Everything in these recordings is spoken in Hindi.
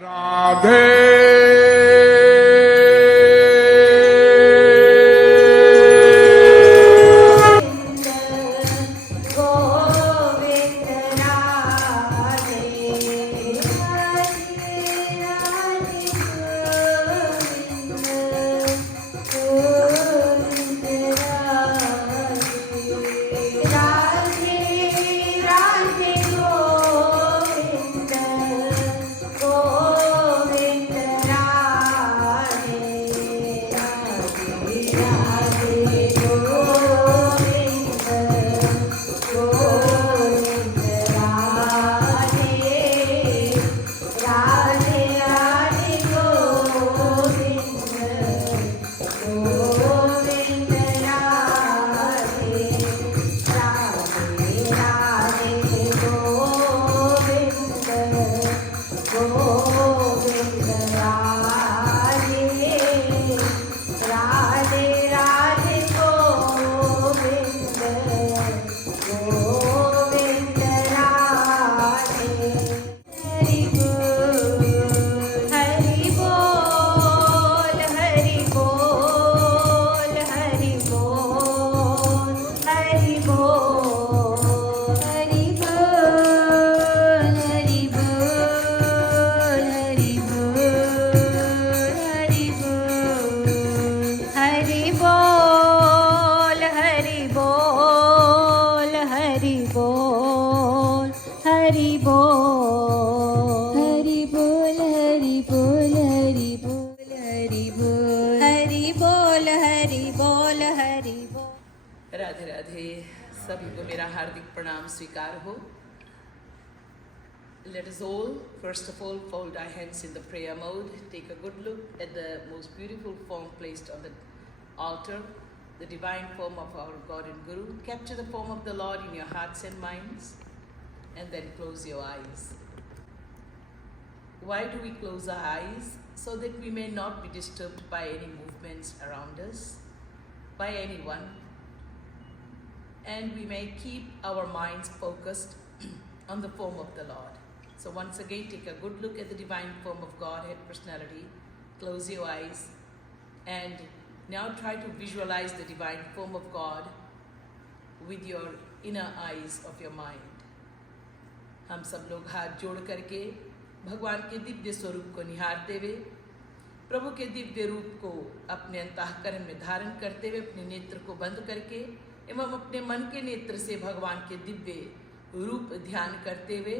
राधे राधे राधे। सभी को मेरा हार्दिक प्रणाम स्वीकार हो। Let us all, first of all, fold our hands in the prayer mode. Take a good look at the most beautiful form placed on the altar, the divine form of our God and Guru. Capture the form of the Lord in your hearts and minds, and then close your eyes. Why do we close our eyes? So that we may not be disturbed by any movements around us, by anyone, and we may keep our minds focused on the form of the Lord. So once again, take a good look at the divine form of Godhead personality. Close your eyes and now try to visualize the divine form of God with your inner eyes of your mind. हम सब लोग हाथ जोड़ करके भगवान के दिव्य स्वरूप को निहारते हुए, प्रभु के दिव्य रूप को अपने अंतःकरण में धारण करते हुए, अपने नेत्र को बंद करके एवं अपने मन के नेत्र से भगवान के दिव्य रूप ध्यान करते हुए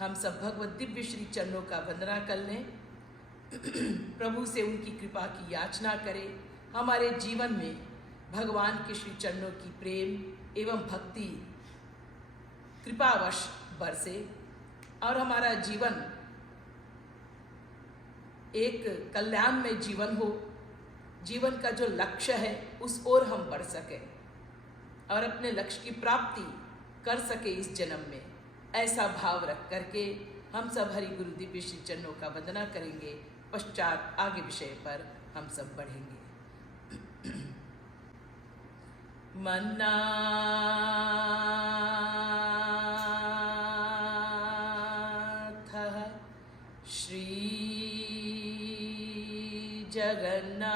हम सब भगवत दिव्य श्री चरणों का वंदना कर लें। प्रभु से उनकी कृपा की याचना करें। हमारे जीवन में भगवान के श्री चरणों की प्रेम एवं भक्ति कृपावश बरसे और हमारा जीवन एक कल्याणमय जीवन हो। जीवन का जो लक्ष्य है उस ओर हम बढ़ सके और अपने लक्ष्य की प्राप्ति कर सके इस जन्म में। ऐसा भाव रख करके हम सब हरि गुरु दिव्य श्री चरणों का वंदना करेंगे। पश्चात आगे विषय पर हम सब बढ़ेंगे। मन्नाथ श्री जगन्नाथ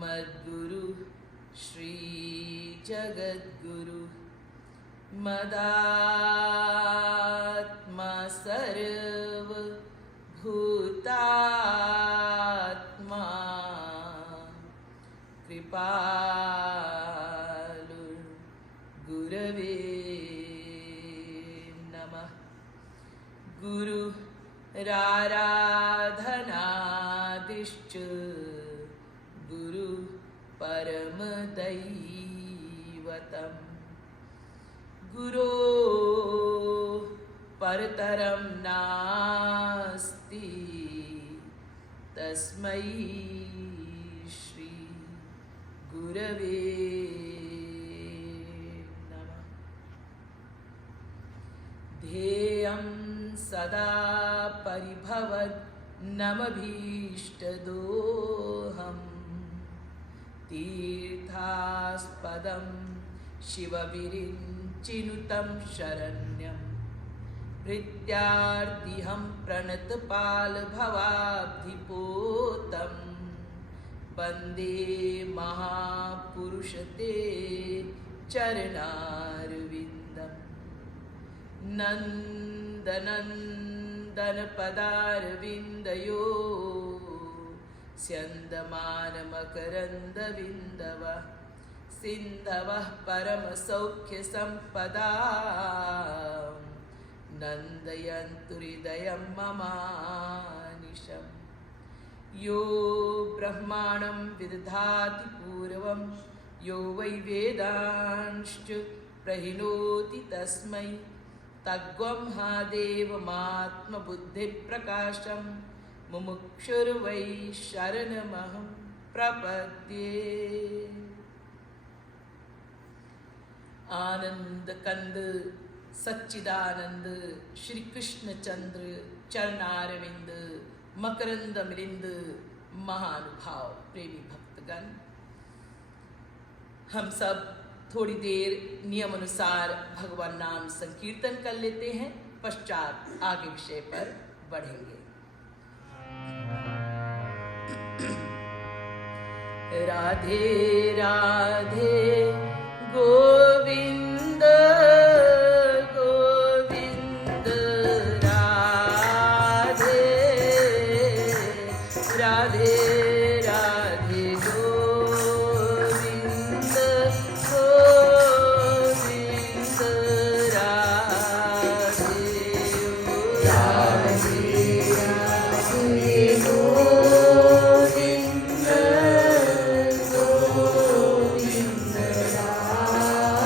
मद्गुरु श्री जगद्गुरु मदात्मा सर्व भूतात्मा कृपालु गुरवे नमः। गुरु राराधनादिश्च गुरु परम दैवतम् गुरो परतरं नास्ति तस्मै श्री गुरवे नमः। ध्येयं सदा परिभवत् नमभीष्टदोहम् तीर्थास्पदं शिवविरिञ्चिनुतं शरण्यं भृत्यार्तिहं प्रणतपालभवाब्धिपोतं वन्दे महापुरुषते चरणारविन्दम् नन्दनन्दनपदारविन्दयो स्यन्दमानमकरन्दविन्दवः सिन्धवः परमसौख्यसम्पदा नन्दयन्तु हृदयं ममानिशम् यो ब्रह्माणं विदधाति पूर्वं यो वै वेदांश्च प्रहिणोति तस्मै तद्ब्रह्मादेवमात्मबुद्धिप्रकाशं मुमुक्षुर्वै शरणमहं प्रपद्ये। आनंद कंद सच्चिदानंद श्री कृष्ण चंद्र चरणारविंद मकरंद मिलिंद महानुभाव प्रेमी भक्तगण, हम सब थोड़ी देर नियम अनुसार भगवान नाम संकीर्तन कर लेते हैं, पश्चात आगे विषय पर बढ़ेंगे। राधे राधे गोविंद गोविंद राधे राधे राधे गोविंद गोविंद राधे राधे राधे गोविंद गोविंद राधे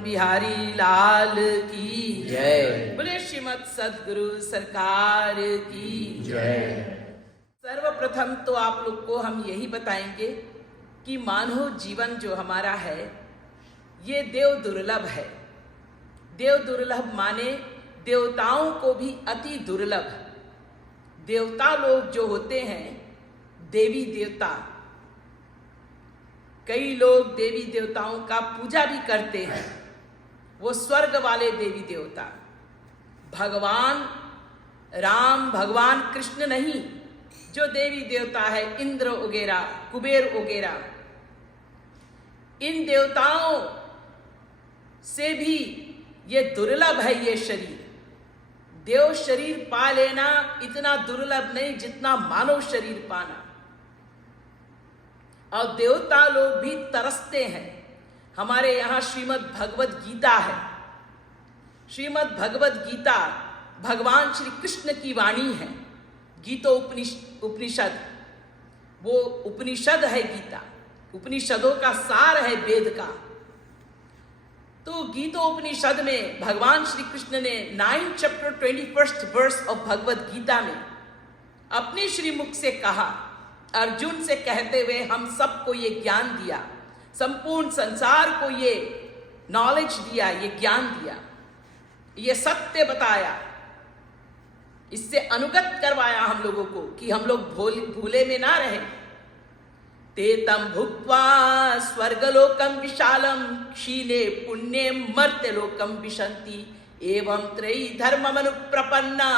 बिहारी लाल की जय। बोले श्रीमद सदगुरु सरकार की जय। सर्वप्रथम तो आप लोग को हम यही बताएंगे कि मानव जीवन जो हमारा है ये देव दुर्लभ है। देव दुर्लभ माने देवताओं को भी अति दुर्लभ। देवता लोग जो होते हैं देवी देवता, कई लोग देवी देवताओं का पूजा भी करते हैं, वो स्वर्ग वाले देवी देवता। भगवान राम, भगवान कृष्ण नहीं, जो देवी देवता है इंद्र वगैरह, कुबेर वगैरह, इन देवताओं से भी ये दुर्लभ है ये शरीर। देव शरीर पा लेना इतना दुर्लभ नहीं जितना मानव शरीर पाना। और देवता लोग भी तरसते हैं। हमारे यहाँ श्रीमद् भगवद गीता है। श्रीमद् भगवद गीता भगवान श्री कृष्ण की वाणी है। गीतो उपनिषद, वो उपनिषद है गीता, उपनिषदों का सार है वेद का। तो गीतोपनिषद में भगवान श्री कृष्ण ने 9 chapter 21 verse of Bhagavad Gita में अपने श्रीमुख से कहा, अर्जुन से कहते हुए हम सबको ये ज्ञान दिया, संपूर्ण संसार को ये नॉलेज दिया, ये ज्ञान दिया, ये सत्य बताया, इससे अनुगत करवाया हम लोगों को कि हम लोग भूले में ना रहे। ते तम भुक्त्वा स्वर्गलोकम विशालम क्षीणे पुण्ये मर्त्यलोकम विशन्ति एवं त्रयी धर्ममनुप्रपन्ना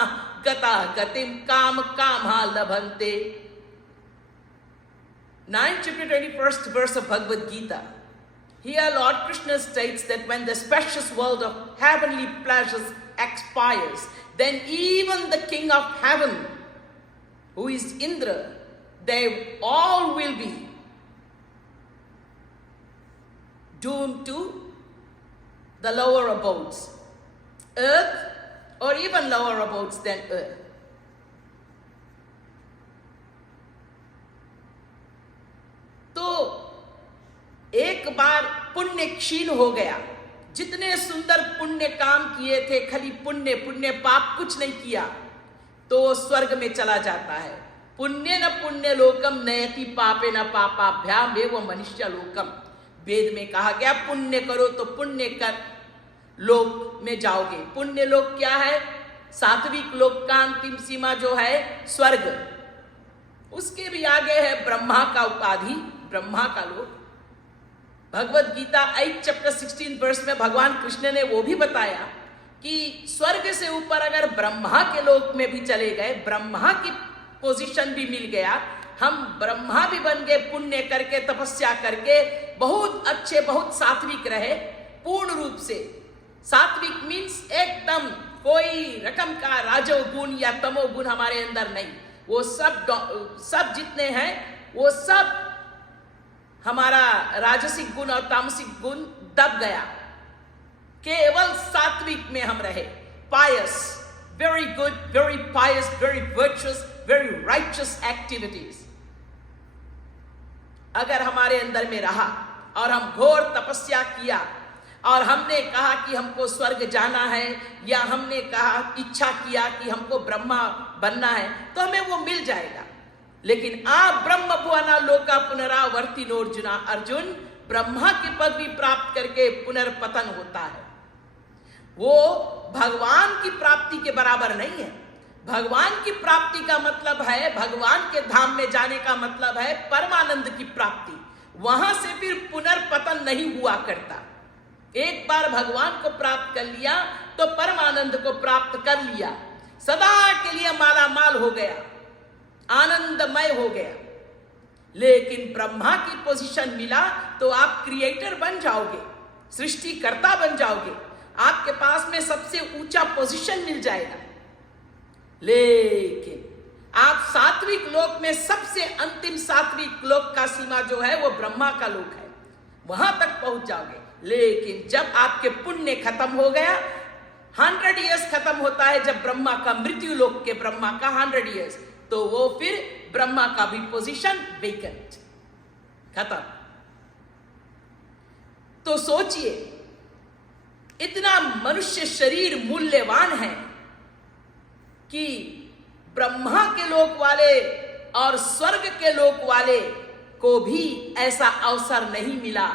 गता गतिम काम कामा लभन्ते। 9 chapter 21st verse of Bhagavad Gita. Here Lord Krishna states that when the spacious world of heavenly pleasures expires, then even the king of heaven, who is Indra, they all will be doomed to the lower abodes, earth, or even lower abodes than earth. तो एक बार पुण्य क्षीण हो गया, जितने सुंदर पुण्य काम किए थे, खाली पुण्य पुण्य, पाप कुछ नहीं किया, तो स्वर्ग में चला जाता है। पुण्य न पुण्य लोकम नयति पापे न पापाभ्याम एवं मनुष्य लोकम। वेद में कहा गया पुण्य करो तो पुण्य कर लोक में जाओगे। पुण्य लोक क्या है? सात्विक लोक का अंतिम सीमा जो है स्वर्ग। उसके भी आगे है ब्रह्मा का उपाधि, ब्रह्मा का लोक। भगवद गीता 8 चैप्टर 16 वर्स में भगवान कृष्ण ने वो भी बताया कि स्वर्ग से ऊपर अगर ब्रह्मा के लोक में भी चले गए, ब्रह्मा की पोजीशन भी मिल गया, हम ब्रह्मा भी बन गए, पुण्य करके तपस्या करके बहुत अच्छे, बहुत सात्विक रहे, पूर्ण रूप से। सात्विक मीन्स एकदम कोई रकम का राजोगुण या तमोगुण हमारे अंदर नहीं। वो सब जितने हैं वो सब हमारा राजसिक गुण और तामसिक गुण दब गया। केवल सात्विक में हम रहे। Pious, very good, very pious, very virtuous, very righteous activities अगर हमारे अंदर में रहा और हम घोर तपस्या किया और हमने कहा कि हमको स्वर्ग जाना है, या हमने कहा इच्छा किया कि हमको ब्रह्मा बनना है, तो हमें वो मिल जाएगा। लेकिन आप ब्रह्म भुवना लोका पुनरावर्ती नोर्जुना, अर्जुन ब्रह्मा की पदवी प्राप्त करके पुनर्पतन होता है। वो भगवान की प्राप्ति के बराबर नहीं है। भगवान की प्राप्ति का मतलब है, भगवान के धाम में जाने का मतलब है परमानंद की प्राप्ति। वहां से फिर पुनर्पतन नहीं हुआ करता। एक बार भगवान को प्राप्त कर लिया तो परमानंद को प्राप्त कर लिया, सदा के लिए माला माल हो गया, आनंदमय हो गया। लेकिन ब्रह्मा की पोजीशन मिला तो आप क्रिएटर बन जाओगे, सृष्टिकर्ता बन जाओगे, आपके पास में सबसे ऊंचा पोजीशन मिल जाएगा। लेकिन आप सात्विक लोक में, सबसे अंतिम सात्विक लोक का सीमा जो है वो ब्रह्मा का लोक है, वहां तक पहुंच जाओगे। लेकिन जब आपके पुण्य खत्म हो गया, 100 ईयर्स खत्म होता है जब ब्रह्मा का, मृत्यु लोक के ब्रह्मा का 100 ईयर्स, तो वो फिर ब्रह्मा का भी पोजीशन वेकेंट, खत्म। तो सोचिए इतना मनुष्य शरीर मूल्यवान है कि ब्रह्मा के लोक वाले और स्वर्ग के लोक वाले को भी ऐसा अवसर नहीं मिला,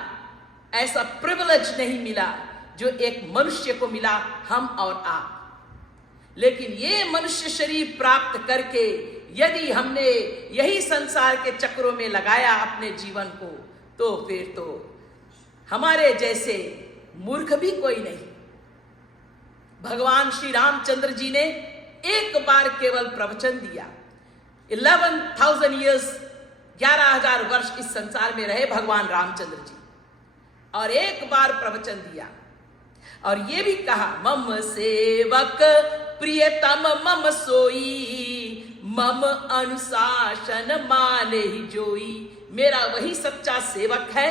ऐसा प्रिविलेज नहीं मिला जो एक मनुष्य को मिला, हम और आप। लेकिन ये मनुष्य शरीर प्राप्त करके यदि हमने यही संसार के चक्रों में लगाया अपने जीवन को, तो फिर तो हमारे जैसे मूर्ख भी कोई नहीं। भगवान श्री रामचंद्र जी ने एक बार केवल प्रवचन दिया। 11,000 years, 11,000 वर्ष इस संसार में रहे भगवान रामचंद्र जी, और एक बार प्रवचन दिया और ये भी कहा, मम सेवक प्रियतम मम सोई, मम अनुशासन माने ही जोई। मेरा वही सच्चा सेवक है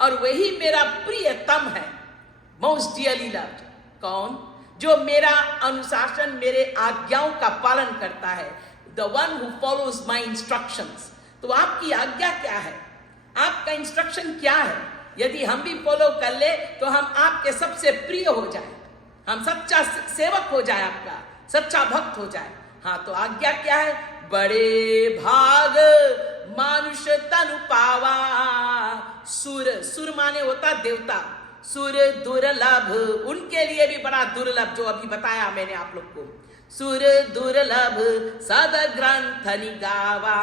और वही मेरा प्रियतम है, मोस्ट डियरली लव्ड। कौन? जो मेरा अनुशासन, मेरे आज्ञाओं का पालन करता है, the one who follows my instructions. तो आपकी आज्ञा क्या है? आपका इंस्ट्रक्शन क्या है? यदि हम भी फॉलो कर ले तो हम आपके सबसे प्रिय हो जाए, हम सच्चा सेवक हो जाए, आपका सच्चा भक्त हो जाए। हाँ, तो आज्ञा क्या है? बड़े भाग मानुष तनु पावा, सुर, सुर माने होता देवता, सुर दुर्लभ, उनके लिए भी बड़ा दुर्लभ, जो अभी बताया मैंने आप लोग को। सुर दुर्लभ सद ग्रंथ निगावा,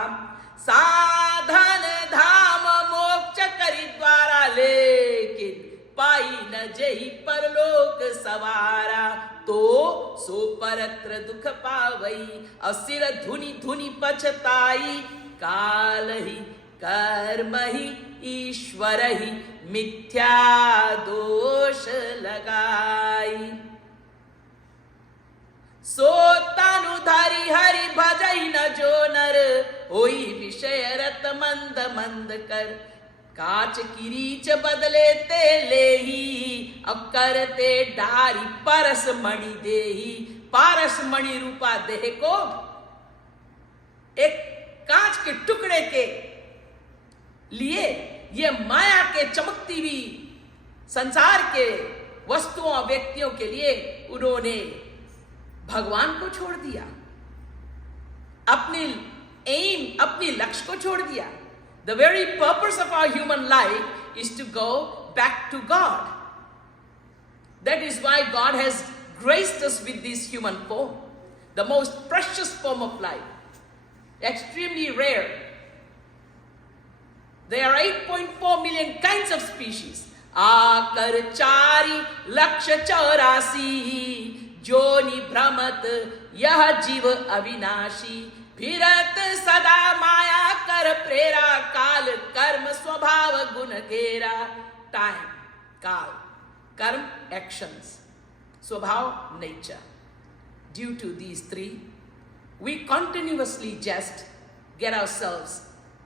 साधन धाम मोक्ष करी द्वारा, लेकिन पाई न जही परलोक सवारा। तो सो परत्र दुख पावई, असिर धुनि धुनि पछताई, काल ही कर्म ही ईश्वर ही मिथ्या दोष लगाई। सो तनु धरि हरि भजई न जो नर, होई विषय रत मंद मंद कर। काच किरीच बदले ते लेही, अब करते डारी परस मणि देही। पारस मणि रूपा देह को एक कांच के टुकड़े के लिए, ये माया के चमकती हुई संसार के वस्तुओं व्यक्तियों के लिए उन्होंने भगवान को छोड़ दिया, अपनी एम, अपनी लक्ष्य को छोड़ दिया। The very purpose of our human life is to go back to God. That is why God has graced us with this human form, the most precious form of life, extremely rare. There are 8.4 million kinds of species. आकर 4 लक्ष 84, जोनि भ्रमत यह जीव अविनाशी। फिरत सदा माया कर प्रेरा, काल कर्म स्वभाव गुण घेरा। टाइम, काल, कर्म, actions, स्वभाव, nature. Due to these 3, we continuously just get ourselves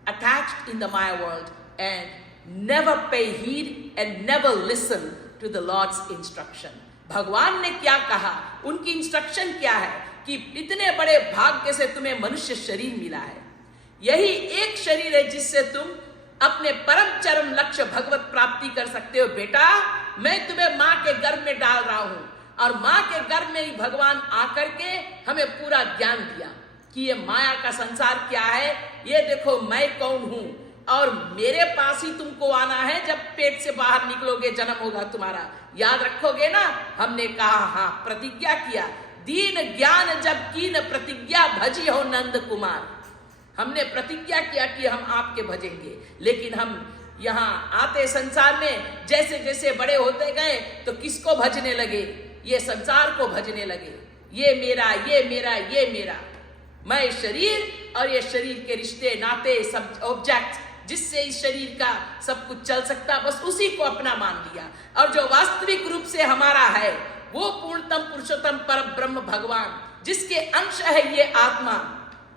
attached in the Maya world and never pay heed and never listen to the Lord's instruction. भगवान ने क्या कहा, उनकी इंस्ट्रक्शन क्या है कि इतने बड़े भाग्य से तुम्हें मनुष्य शरीर मिला है। यही एक शरीर है जिससे तुम अपने परम चरम लक्ष्य भगवत प्राप्ति कर सकते हो। बेटा, मैं तुम्हें माँ के गर्भ में डाल रहा हूँ, और माँ के गर्भ में ही भगवान आकर के हमें पूरा ज्ञान दिया कि ये माया का संसार क्या है, ये देखो मैं कौन हूं, और मेरे पास ही तुमको आना है। जब पेट से बाहर निकलोगे जन्म होगा तुम्हारा, याद रखोगे ना? हमने कहा, हाँ, प्रतिज्ञा किया, दीन ज्ञान जब कीन प्रतिज्ञा भजी हो नंद कुमार। हमने प्रतिज्ञा किया कि हम आपके भजेंगे, लेकिन हम यहाँ आते संसार में जैसे जैसे बड़े होते गए तो किसको भजने लगे? ये संसार को भजने लगे। ये मेरा, ये मेरा, ये मेरा, मैं शरीर और ये शरीर के रिश्ते नाते, सब ऑब्जेक्ट जिससे इस शरीर का सब कुछ चल सकता, बस उसी को अपना मान लिया। और जो वास्तविक रूप से हमारा है वो पूर्णतम पुरुषोत्तम पर ब्रह्म भगवान, जिसके अंश है ये आत्मा,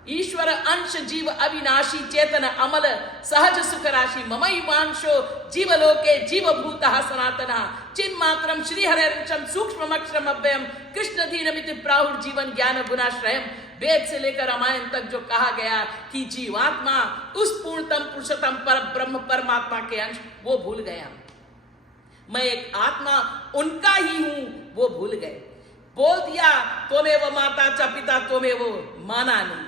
ईश्वर अंश जीव अविनाशी चेतन अमल सहज सुख राशि। ममैवांशो जीवलोके जीवभूतः सनातनः, चिन्मात्रम श्रीहरिरंशम सूक्ष्ममक्षरम अव्ययम कृष्णधीनमिति प्राहुर जीवन ज्ञान गुणाश्रयम। वेद से लेकर रामायण तक जो कहा गया कि जीवात्मा उस पूर्णतम पुरुषोत्तम पर ब्रह्म परमात्मा के अंश, वो भूल गया। मैं एक आत्मा उनका ही हूं वो भूल गए। बोल दिया त्वमेव माता च पिता त्वमेव, माना नहीं,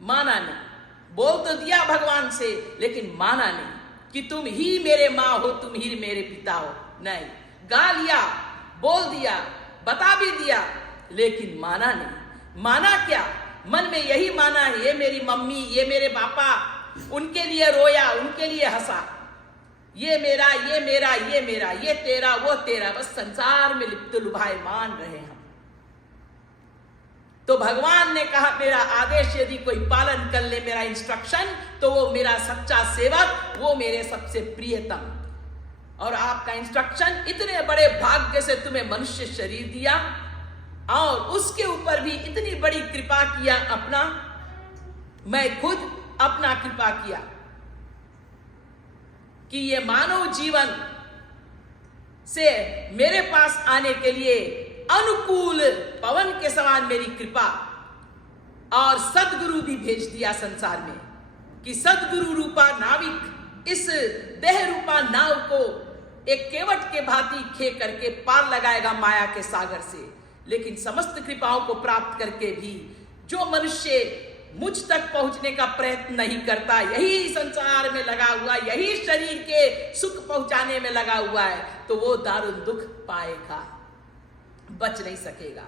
माना नहीं। बोल तो दिया भगवान से, लेकिन माना नहीं कि तुम ही मेरे माँ हो, तुम ही मेरे पिता हो। नहीं, गा लिया, बोल दिया, बता भी दिया, लेकिन माना नहीं। माना क्या? मन में यही माना है, ये मेरी मम्मी, ये मेरे पापा, उनके लिए रोया, उनके लिए हंसा, ये मेरा, ये मेरा, ये मेरा, ये तेरा, वो तेरा, बस संसार में लिप्त लुभायमान रहे हम। तो भगवान ने कहा मेरा आदेश यदि कोई पालन कर ले, मेरा इंस्ट्रक्शन, तो वो मेरा सच्चा सेवक, वो मेरे सबसे प्रियतम। और आपका इंस्ट्रक्शन, इतने बड़े भाग्य से तुम्हें मनुष्य शरीर दिया और उसके ऊपर भी इतनी बड़ी कृपा किया अपना, मैं खुद अपना कृपा किया कि ये मानव जीवन से मेरे पास आने के लिए अनुकूल पवन के समान मेरी कृपा, और सदगुरु भी भेज दिया संसार में कि सदगुरु रूपा नाविक इस देह रूपा नाव को एक केवट के भांति खे करके पार लगाएगा माया के सागर से। लेकिन समस्त कृपाओं को प्राप्त करके भी जो मनुष्य मुझ तक पहुंचने का प्रयत्न नहीं करता, यही संसार में लगा हुआ, यही शरीर के सुख पहुंचाने में लगा हुआ है, तो वो दारुण दुख पाएगा, बच नहीं सकेगा।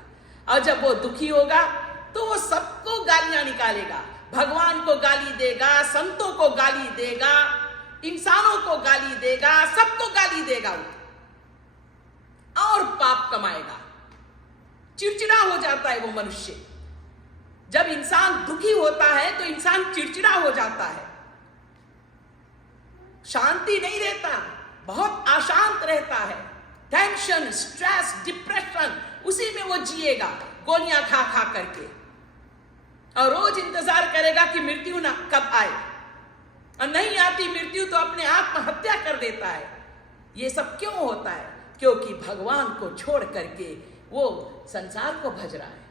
और जब वो दुखी होगा तो वो सबको गालियां निकालेगा, भगवान को गाली देगा, संतों को गाली देगा, इंसानों को गाली देगा, सबको गाली देगा और पाप कमाएगा। चिड़चिड़ा हो जाता है वो मनुष्य। जब इंसान दुखी होता है तो इंसान चिड़चिड़ा हो जाता है, शांति नहीं रहता, बहुत अशांत रहता है, टेंशन, स्ट्रेस, डिप्रेशन, उसी में वो जिएगा गोलियां खा खा करके, और रोज इंतजार करेगा कि मृत्यु ना कब आए, और नहीं आती मृत्यु तो अपने आत्महत्या कर देता है। ये सब क्यों होता है? क्योंकि भगवान को छोड़ करके वो संसार को भज रहा है।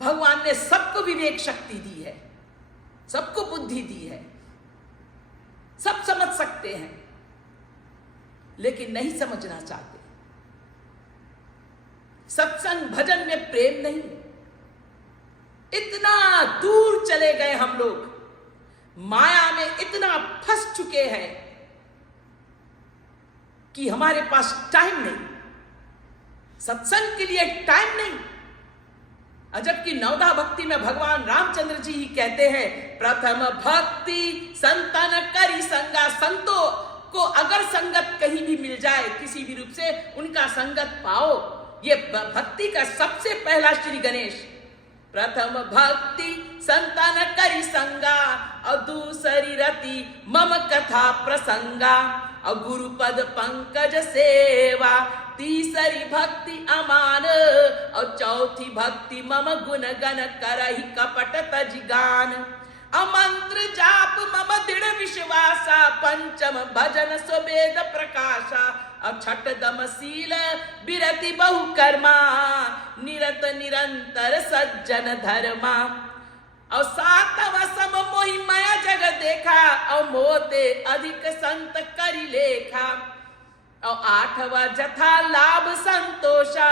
भगवान ने सबको विवेक शक्ति दी है, सबको बुद्धि दी है, सब समझ सकते हैं, लेकिन नहीं समझना चाहते। सत्संग भजन में प्रेम नहीं। इतना दूर चले गए हम लोग, माया में इतना फंस चुके हैं कि हमारे पास टाइम नहीं, सत्संग के लिए टाइम नहीं। जबकि नवदा भक्ति में भगवान रामचंद्र जी ही कहते हैं, प्रथम भक्ति संतन करी संगा। संतों को अगर संगत कहीं भी मिल जाए, किसी भी रूप से उनका संगत पाओ, ये भक्ति का सबसे पहला श्री गणेश। प्रथम भक्ति संतन करी संगा, और दूसरी रति मम कथा प्रसंगा, और गुरुपद पंकज सेवा, तीसरी भक्ति अमान, और चौथी भक्ति मम गुण गण करहि कपट तजगान, अमंत्र जाप मम दृढ़ विश्वासा, पंचम भजन स्ववेद प्रकाशा, और छठ दमशील बिरति बहु कर्मा, निरत निरंतर सज्जन धर्मा, और सातवा सम मोहि माया जग देखा, और मोते अधिक संत करि लेखा, और आठवा जथा लाभ संतोषा,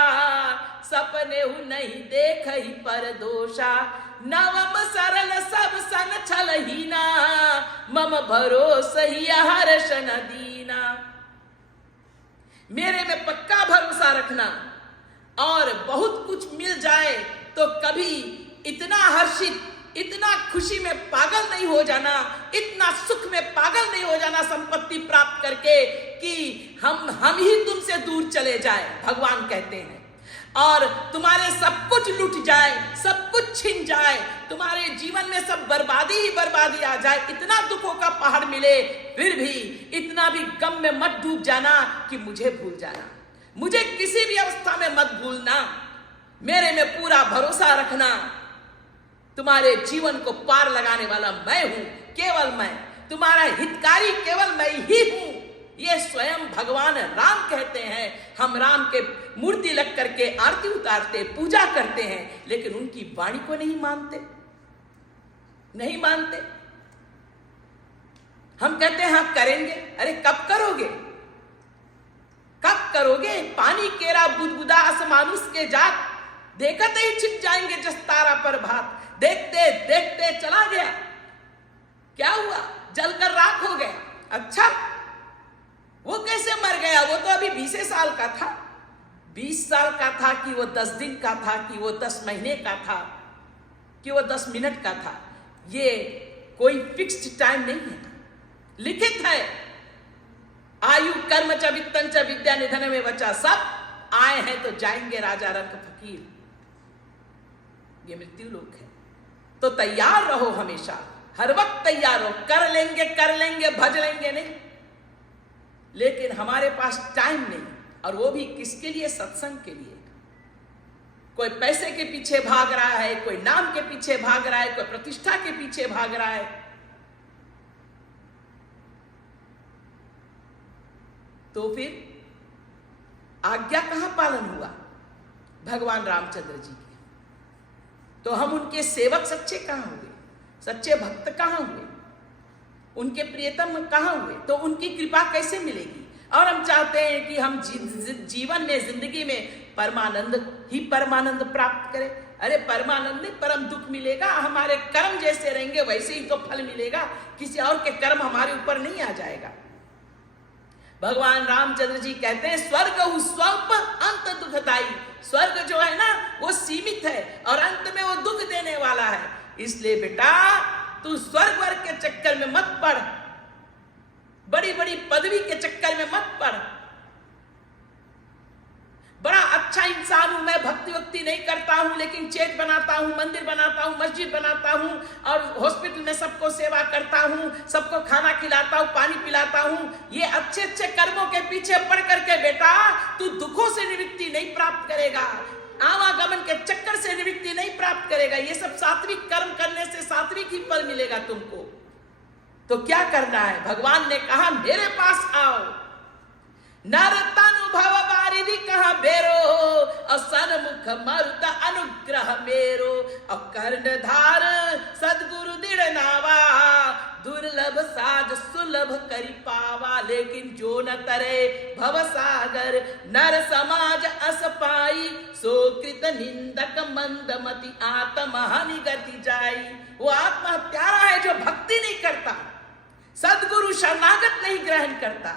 सपने हु नहीं देख ही पर दोषा, नवम सरल सब सन छल हीना, मम भरोस ही हर्ष न दीना। मेरे में पक्का भरोसा रखना, और बहुत कुछ मिल जाए तो कभी इतना हर्षित, इतना खुशी में पागल नहीं हो जाना, इतना सुख में पागल नहीं हो जाना संपत्ति प्राप्त करके कि हम ही तुमसे दूर चले जाए, भगवान कहते हैं, और तुम्हारे सब कुछ लुट जाए, सब कुछ छिन जाए, तुम्हारे जीवन में सब बर्बादी ही बर्बादी आ जाए, इतना दुखों का पहाड़ मिले, फिर भी इतना भी गम में मत डूब जाना कि मुझे भूल जाना, मुझे किसी भी अवस्था में मत भूलना, मेरे में पूरा भरोसा रखना। तुम्हारे जीवन को पार लगाने वाला मैं हूं, केवल मैं, तुम्हारा हितकारी केवल मैं ही हूं। ये स्वयं भगवान राम कहते हैं। हम राम के मूर्ति लग करके आरती उतारते, पूजा करते हैं, लेकिन उनकी वाणी को नहीं मानते, नहीं मानते। हम कहते हैं हाँ करेंगे, अरे कब करोगे, कब करोगे? पानी केरा बुदबुदा असमानुष के जात, देखते ही छिप जाएंगे जस तारा पर भात। देखते देखते चला गया, क्या हुआ? जलकर राख हो गया। अच्छा, वो कैसे मर गया? वो तो अभी 20 साल का था। 20 साल का था कि वो 10 दिन का था कि वो 10 महीने का था कि वो 10 मिनट का था? ये कोई फिक्स्ड टाइम नहीं है, लिखित है। आयु कर्म च वित्तं च विद्या निधन में बचा, सब आए हैं तो जाएंगे, राजा रंक फकीर। ये मृत्यु लोक है। तो तैयार रहो, हमेशा हर वक्त तैयार रहो। कर लेंगे भज लेंगे नहीं, लेकिन हमारे पास टाइम नहीं। और वो भी किसके लिए? सत्संग के लिए। कोई पैसे के पीछे भाग रहा है, कोई नाम के पीछे भाग रहा है, कोई प्रतिष्ठा के पीछे भाग रहा है। तो फिर आज्ञा कहां पालन हुआ? भगवान रामचंद्र जी की। तो हम उनके सेवक सच्चे कहां हुए? सच्चे भक्त कहां हुए? उनके प्रियतम कहां हुए? तो उनकी कृपा कैसे मिलेगी? और हम चाहते हैं कि हम जीवन में, जिंदगी में परमानंद ही परमानंद प्राप्त करें। अरे परमानंद नहीं, परम दुख मिलेगा। हमारे कर्म जैसे रहेंगे वैसे ही तो फल मिलेगा, किसी और के कर्म हमारे ऊपर नहीं आ जाएगा। भगवान रामचंद्र जी कहते हैं स्वर्ग स्वल्प अंत दुखदाई। स्वर्ग जो है ना वो सीमित है और अंत में वो दुख देने वाला है। इसलिए बेटा तू स्वर्ग वर्ग के चक्कर में मत पड़, बड़ी बड़ी पदवी के चक्कर में मत पड़। बड़ा अच्छा इंसान हूं मैं, भक्ति वक्ति नहीं करता हूं, लेकिन चेत बनाता हूं, मंदिर बनाता हूं, मस्जिद बनाता हूं और हॉस्पिटल में सबको सेवा करता हूं, सबको खाना खिलाता हूं, पानी पिलाता हूं। ये अच्छे अच्छे कर्मों के पीछे पड़ करके बेटा तू दुखों से निवृत्ति नहीं प्राप्त करेगा, आवागमन के चक्कर से निवृत्ति नहीं प्राप्त करेगा। ये सब सात्विक कर्म करने से सात्विक ही फल मिलेगा तुमको। तो क्या करना है? भगवान ने कहा मेरे पास आओ। नरतनुभव बारिधि कहा बेरो, असन्मुख मरुत अनुग्रह मेरो। कर्णधार सदगुरु दृढ़ नावा, दुर्लभ साज सुलभ करि पावा। लेकिन जो न तरे भव सागर, नर समाज अस पाई। सोकृत निंदक मंदमति, आत्महानि गति जाई। वो आत्महत्यारा है जो भक्ति नहीं करता, सदगुरु शरणागत नहीं ग्रहण करता।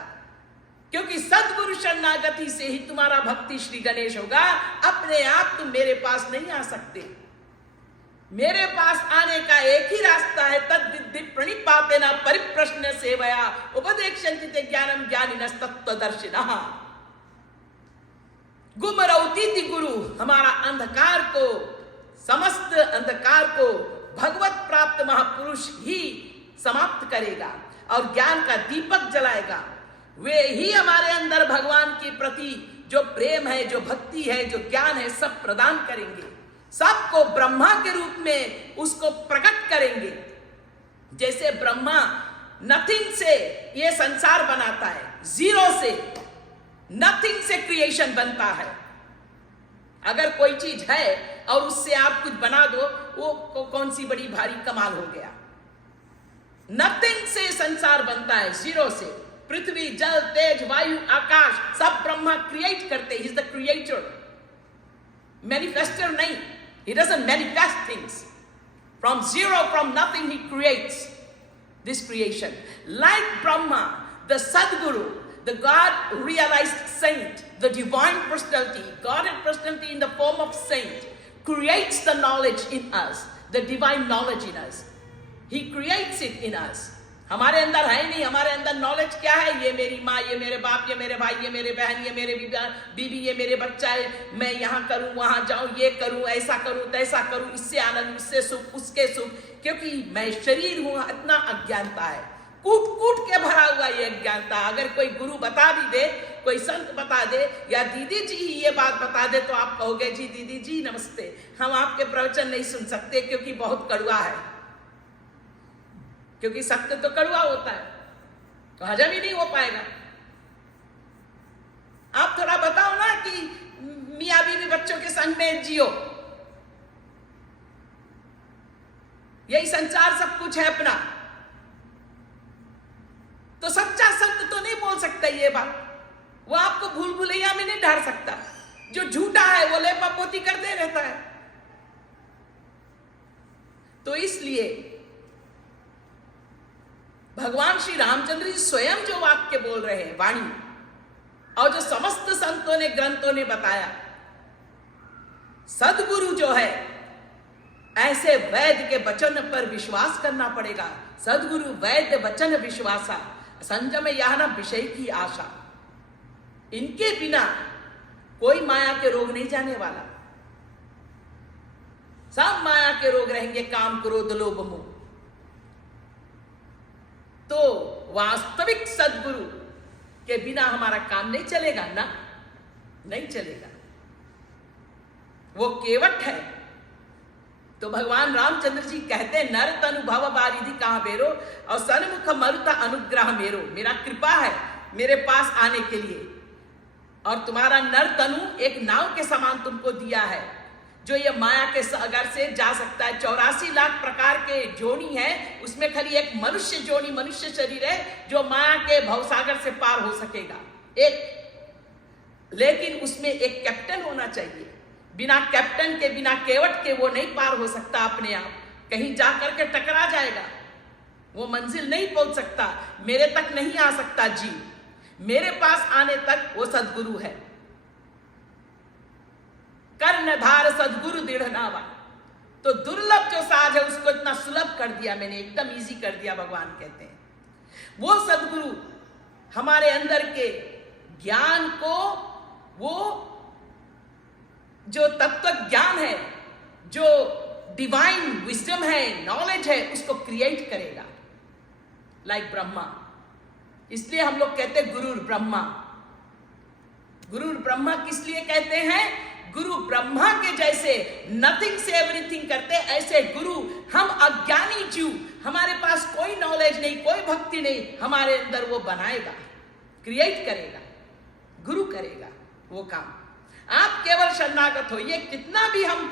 क्योंकि सदगुरु शरणागति से ही तुम्हारा भक्ति श्री गणेश होगा। अपने आप तुम मेरे पास नहीं आ सकते। मेरे पास आने का एक ही रास्ता है, तद्विद्धि प्रणिपातेन परिप्रश्न सेवया उपदेक्षन्ति ते ज्ञानम ज्ञानिनः तत्त्वदर्शिनः। गुमरौतीति गुरु हमारा अंधकार को, समस्त अंधकार को भगवत प्राप्त महापुरुष ही समाप्त करेगा और ज्ञान का दीपक जलाएगा। वे ही हमारे अंदर भगवान के प्रति जो प्रेम है, जो भक्ति है, जो ज्ञान है, सब प्रदान करेंगे। सबको ब्रह्मा के रूप में उसको प्रकट करेंगे। जैसे ब्रह्मा नथिंग से ये संसार बनाता है, जीरो से, नथिंग से क्रिएशन बनता है। अगर कोई चीज है और उससे आप कुछ बना दो, वो कौन सी बड़ी भारी कमाल हो गया। नथिंग से संसार बनता है, जीरो से। पृथ्वी, जल, तेज, वायु, आकाश सब ब्रह्मा क्रिएट करते हैं। He is the creator, manifester नहीं। He doesn't manifest things. From zero, from nothing, he creates this creation. Like Brahma, the Sadguru, the God realized saint, the divine personality, Godhead personality in the form of saint, creates the knowledge in us, the divine knowledge in us. He creates it in us. हमारे अंदर है नहीं। हमारे अंदर नॉलेज क्या है? ये मेरी माँ, ये मेरे बाप, ये मेरे भाई, ये मेरे बहन, ये मेरे बीवी, ये मेरे बच्चा है। मैं यहाँ करूँ, वहाँ जाऊँ, ये करूँ, ऐसा करूँ, तैसा करूँ, इससे आनंद, इससे सुख, उसके सुख। क्योंकि मैं शरीर हूँ, इतना अज्ञानता है, कूट कूट के भरा हुआ ये अज्ञानता। अगर कोई गुरु बता भी दे, कोई संत बता दे, या दीदी जी ये बात बता दे, तो आप कहोगे जी दीदी जी नमस्ते, हम आपके प्रवचन नहीं सुन सकते क्योंकि बहुत कड़वा है। क्योंकि सत्य तो कड़वा होता है, तो हजम ही नहीं हो पाएगा। आप थोड़ा बताओ ना कि मियाँ बीवी बच्चों के संग में जियो, यही संसार सब कुछ है अपना। है ये बात। वो आपको भूल भुलैया में नहीं डाल सकता। जो झूठा है वो लेपा पोती करते रहता है। तो इसलिए भगवान श्री रामचंद्र जी स्वयं जो वाक्य बोल रहे हैं, वाणी, और जो समस्त संतों ने, ग्रंथों ने बताया, सदगुरु जो है, ऐसे वैद्य के वचन पर विश्वास करना पड़ेगा। सदगुरु वैद्य वचन विश्वासा, संयम यह न विषय की आशा। इनके बिना कोई माया के रोग नहीं जाने वाला। सब माया के रोग रहेंगे, काम, क्रोध, लोभ, मोह। तो वास्तविक सदगुरु के बिना हमारा काम नहीं चलेगा ना, नहीं चलेगा। वो केवट है। तो भगवान रामचंद्र जी कहते हैं, नर तनु भव बारिधि कहां बेरो, और सन्मुख मरुता अनुग्रह मेरो। मेरा कृपा है मेरे पास आने के लिए, और तुम्हारा नर तनु एक नाव के समान तुमको दिया है, जो ये माया के सागर से जा सकता है। 84 लाख प्रकार के जोनी है, उसमें खाली एक मनुष्य जोनी, मनुष्य शरीर है जो माया के भवसागर से पार हो सकेगा एक। लेकिन उसमें एक कैप्टन होना चाहिए। बिना कैप्टन के, बिना केवट के वो नहीं पार हो सकता अपने आप। कहीं जाकर के टकरा जाएगा, वो मंजिल नहीं पहुंच सकता, मेरे तक नहीं आ सकता जीव। मेरे पास आने तक वो सदगुरु है। कर्णधार सदगुरु दृढ़ नावा। तो दुर्लभ जो साज है उसको इतना सुलभ कर दिया मैंने, एकदम इजी कर दिया। भगवान कहते हैं वो सदगुरु हमारे अंदर के ज्ञान को, वो जो तत्व ज्ञान है, जो डिवाइन विजडम है, नॉलेज है, उसको क्रिएट करेगा। लाइक ब्रह्मा। इसलिए हम लोग कहते हैं गुरु ब्रह्मा। गुरु ब्रह्मा किस लिए कहते हैं? गुरु ब्रह्मा के जैसे नथिंग से एवरीथिंग करते, ऐसे गुरु हम अज्ञानी जीव, हमारे पास कोई नॉलेज नहीं, कोई भक्ति नहीं, हमारे अंदर वो बनाएगा, क्रिएट करेगा, गुरु करेगा वो काम। आप केवल शरणागत होइए। कितना भी हम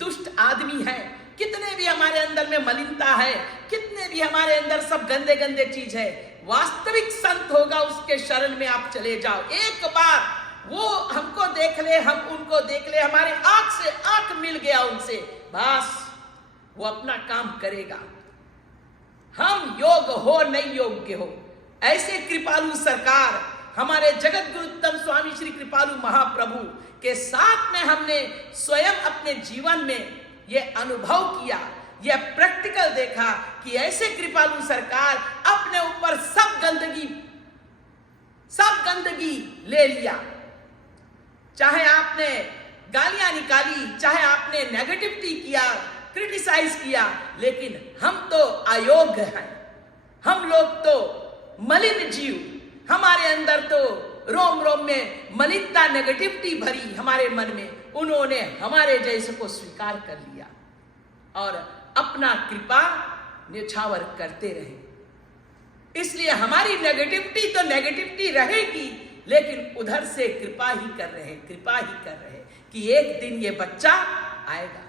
दुष्ट आदमी हैं, कितने भी हमारे अंदर में मलिनता है, कितने भी हमारे अंदर सब गंदे गंदे चीज है, वास्तविक संत होगा उसके शरण में आप चले जाओ। एक बार वो हमको देख ले, हम उनको देख ले, हमारे आंख से आंख मिल गया उनसे, बस वो अपना काम करेगा। हम योग हो नहीं योग्य हो, ऐसे कृपालु सरकार हमारे जगत गुरुत्तम स्वामी श्री कृपालु महाप्रभु के साथ में हमने स्वयं अपने जीवन में ये अनुभव किया, ये प्रैक्टिकल देखा कि ऐसे कृपालु सरकार अपने ऊपर सब गंदगी ले लिया। चाहे आपने गालियां निकाली, चाहे आपने नेगेटिविटी किया, क्रिटिसाइज किया, लेकिन हम तो अयोग्य हैं। हम लोग तो मलिन जीव, हमारे अंदर तो रोम रोम में मलिनता, नेगेटिविटी भरी हमारे मन में। उन्होंने हमारे जैसे को स्वीकार कर लिया और अपना कृपा न्यौछावर करते रहे। इसलिए हमारी नेगेटिविटी तो नेगेटिविटी रहेगी, लेकिन उधर से कृपा ही कर रहे, कृपा ही कर रहे कि एक दिन ये बच्चा आएगा,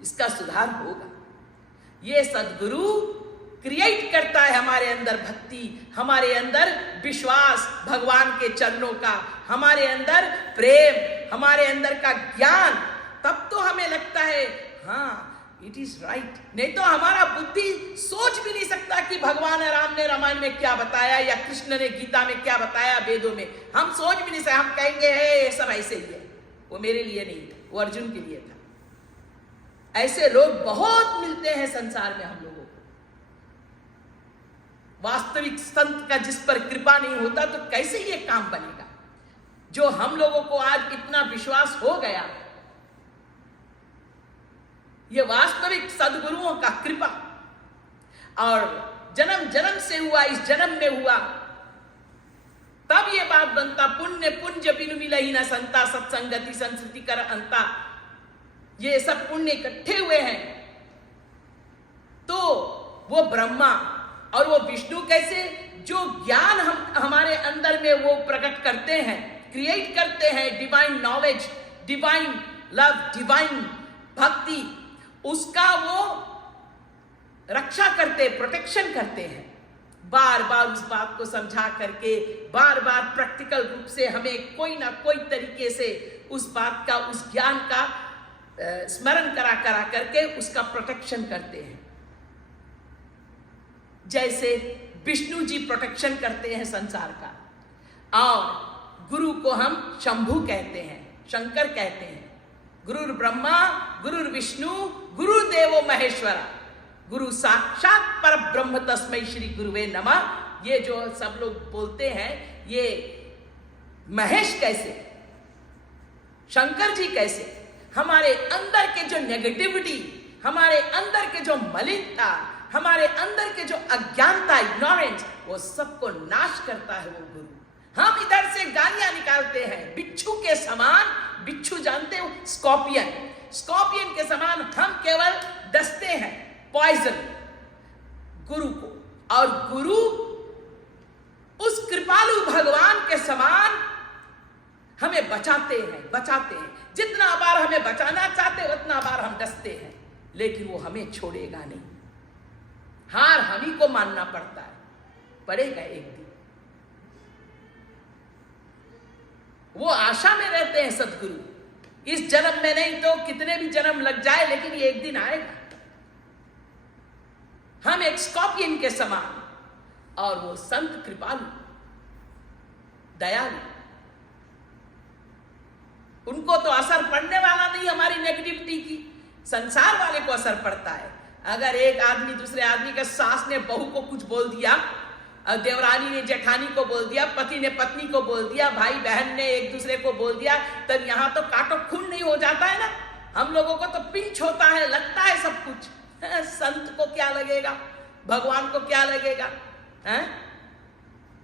इसका सुधार होगा। ये सदगुरु क्रिएट करता है हमारे अंदर भक्ति, हमारे अंदर विश्वास भगवान के चरणों का, हमारे अंदर प्रेम, हमारे अंदर का ज्ञान। तब तो हमें लगता है हाँ इट इज राइट। नहीं तो हमारा बुद्धि सोच भी नहीं सकता कि भगवान राम ने रामायण में क्या बताया या कृष्ण ने गीता में क्या बताया, वेदों में। हम सोच भी नहीं सकते। हम कहेंगे ये सब ऐसे ही है। वो मेरे लिए नहीं था, वो अर्जुन के लिए था। ऐसे लोग बहुत मिलते हैं संसार में हम लोगों को। वास्तविक संत का जिस पर कृपा नहीं होता तो कैसे ये काम बनेगा? जो हम लोगों को आज इतना विश्वास हो गया, ये वास्तविक सदगुरुओं का कृपा, और जन्म जन्म से हुआ, इस जन्म में हुआ, तब ये बात बनता। पुण्य पुंज बिनु मिलहि न संता, सत्संगति संस्कृति कर अंता। ये सब पुण्य इकट्ठे हुए हैं। तो वो ब्रह्मा और वो विष्णु कैसे, जो ज्ञान हमारे अंदर में वो प्रकट करते हैं, क्रिएट करते हैं, divine knowledge, divine love, divine भक्ति, उसका वो रक्षा करते, प्रोटेक्शन करते हैं। बार बार उस बात को समझा करके, बार बार प्रैक्टिकल रूप से हमें कोई ना कोई तरीके से उस बात का, उस ज्ञान का स्मरण करा करके उसका प्रोटेक्शन करते हैं। जैसे विष्णु जी प्रोटेक्शन करते हैं संसार का, और गुरु को हम शंभु कहते हैं, शंकर कहते हैं। गुरुर ब्रह्मा गुरुर विष्णु गुरुदेवो महेश्वरा, गुरु साक्षात पर ब्रह्म तस्मै श्री गुरुवे नमः। ये जो सब लोग बोलते हैं, ये महेश कैसे, शंकर जी कैसे हमारे अंदर के जो नेगेटिविटी, हमारे अंदर के जो मलिनता, हमारे अंदर के जो अज्ञानता, इग्नोरेंस, वो सबको नाश करता है वो गुरु। हम इधर से गालियां निकालते हैं बिच्छू के समान, बिच्छू जानते हो, स्कॉर्पियन, स्कॉर्पियन के समान हम केवल डसते हैं पॉइजन गुरु को, और गुरु उस कृपालु भगवान के समान हमें बचाते हैं। जितना बार हमें बचाना चाहते उतना बार हम डसते हैं, लेकिन वो हमें छोड़ेगा नहीं। हार हम ही को मानना पड़ता है, पड़ेगा एक दिन। वो आशा में रहते हैं सदगुरु, इस जन्म में नहीं तो कितने भी जन्म लग जाए, लेकिन ये एक दिन आएगा। हम एक स्कॉर्पियन के समान, और वो संत कृपालु दयालु, उनको तो असर पड़ने वाला नहीं हमारी नेगेटिविटी की, संसार वाले को असर पड़ता है। अगर एक आदमी दूसरे आदमी का, सास ने बहू को कुछ बोल दिया, देवरानी ने जेठानी को बोल दिया, पति ने पत्नी को बोल दिया, भाई बहन ने एक दूसरे को बोल दिया, तब यहाँ तो काटो खून नहीं हो जाता है ना। हम लोगों को तो पिंच होता है, लगता है सब कुछ। संत को क्या लगेगा, भगवान को क्या लगेगा, हैं?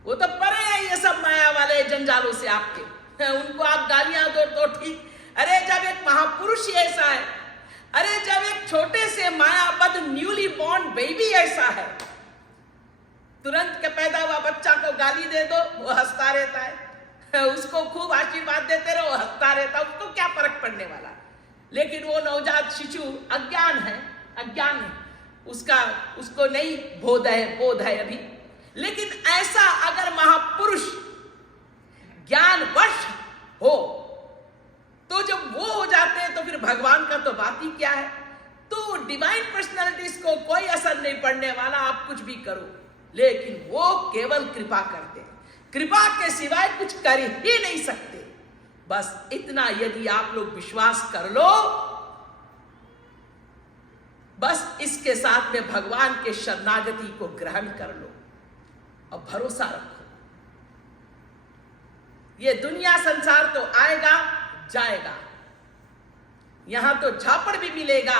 वो तो परे है ये सब माया वाले जंजालों से आपके, उनको आप गालियां दो तो ठीक। अरे जब एक महापुरुष ऐसा है, अरे जब एक छोटे से मायाबद्ध न्यूली बॉर्न बेबी ऐसा है, तुरंत के पैदा हुआ बच्चा को गाली दे दो, वो हंसता रहता है, उसको खूब आशीर्वाद देते रहो, हंसता रहता है, उसको क्या फर्क पड़ने वाला। लेकिन वो नवजात शिशु अज्ञान है, उसको नहीं बोध है अभी। लेकिन ऐसा अगर महापुरुष ज्ञानवश हो, तो जब वो हो जाते हैं तो फिर भगवान का तो बात ही क्या है। तो डिवाइन पर्सनालिटीज को कोई असर नहीं पड़ने वाला, आप कुछ भी करो, लेकिन वो केवल कृपा करते हैं, कृपा के सिवाय कुछ कर ही नहीं सकते। बस इतना यदि आप लोग विश्वास कर लो, बस इसके साथ में भगवान के शरणागति को ग्रहण कर लो और भरोसा रखो। ये दुनिया संसार तो आएगा जाएगा, यहां तो झापड़ भी मिलेगा,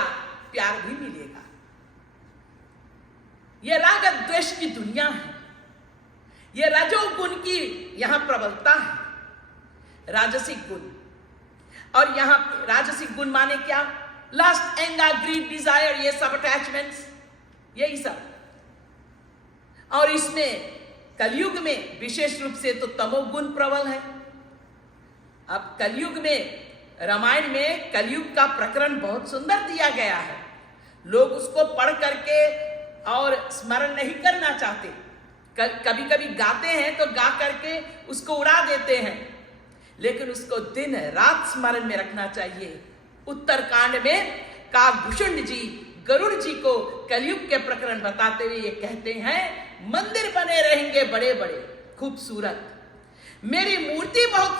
प्यार भी मिलेगा। ये राग द्वेष की दुनिया है, ये रजोगुण की यहां प्रबलता है, राजसिक गुण। और यहां राजसिक गुण माने क्या, लस्ट, एंगर, ग्रीड, डिजायर, ये सब अटैचमेंट्स, यही सब। और इसमें कलयुग में विशेष रूप से तो तमोगुण प्रबल है। अब कलयुग में, रामायण में कलयुग का प्रकरण बहुत सुंदर दिया गया है, लोग उसको पढ़ करके और स्मरण नहीं करना चाहते। कभी कभी गाते हैं तो गा करके उसको उड़ा देते हैं, लेकिन उसको दिन रात स्मरण में रखना चाहिए। उत्तरकांड में काकभूषुंड जी गरुड़ जी को कलयुग के प्रकरण बताते हुए ये कहते हैं, मंदिर बने रहेंगे बड़े बड़े खूबसूरत, मेरी मूर्ति बहुत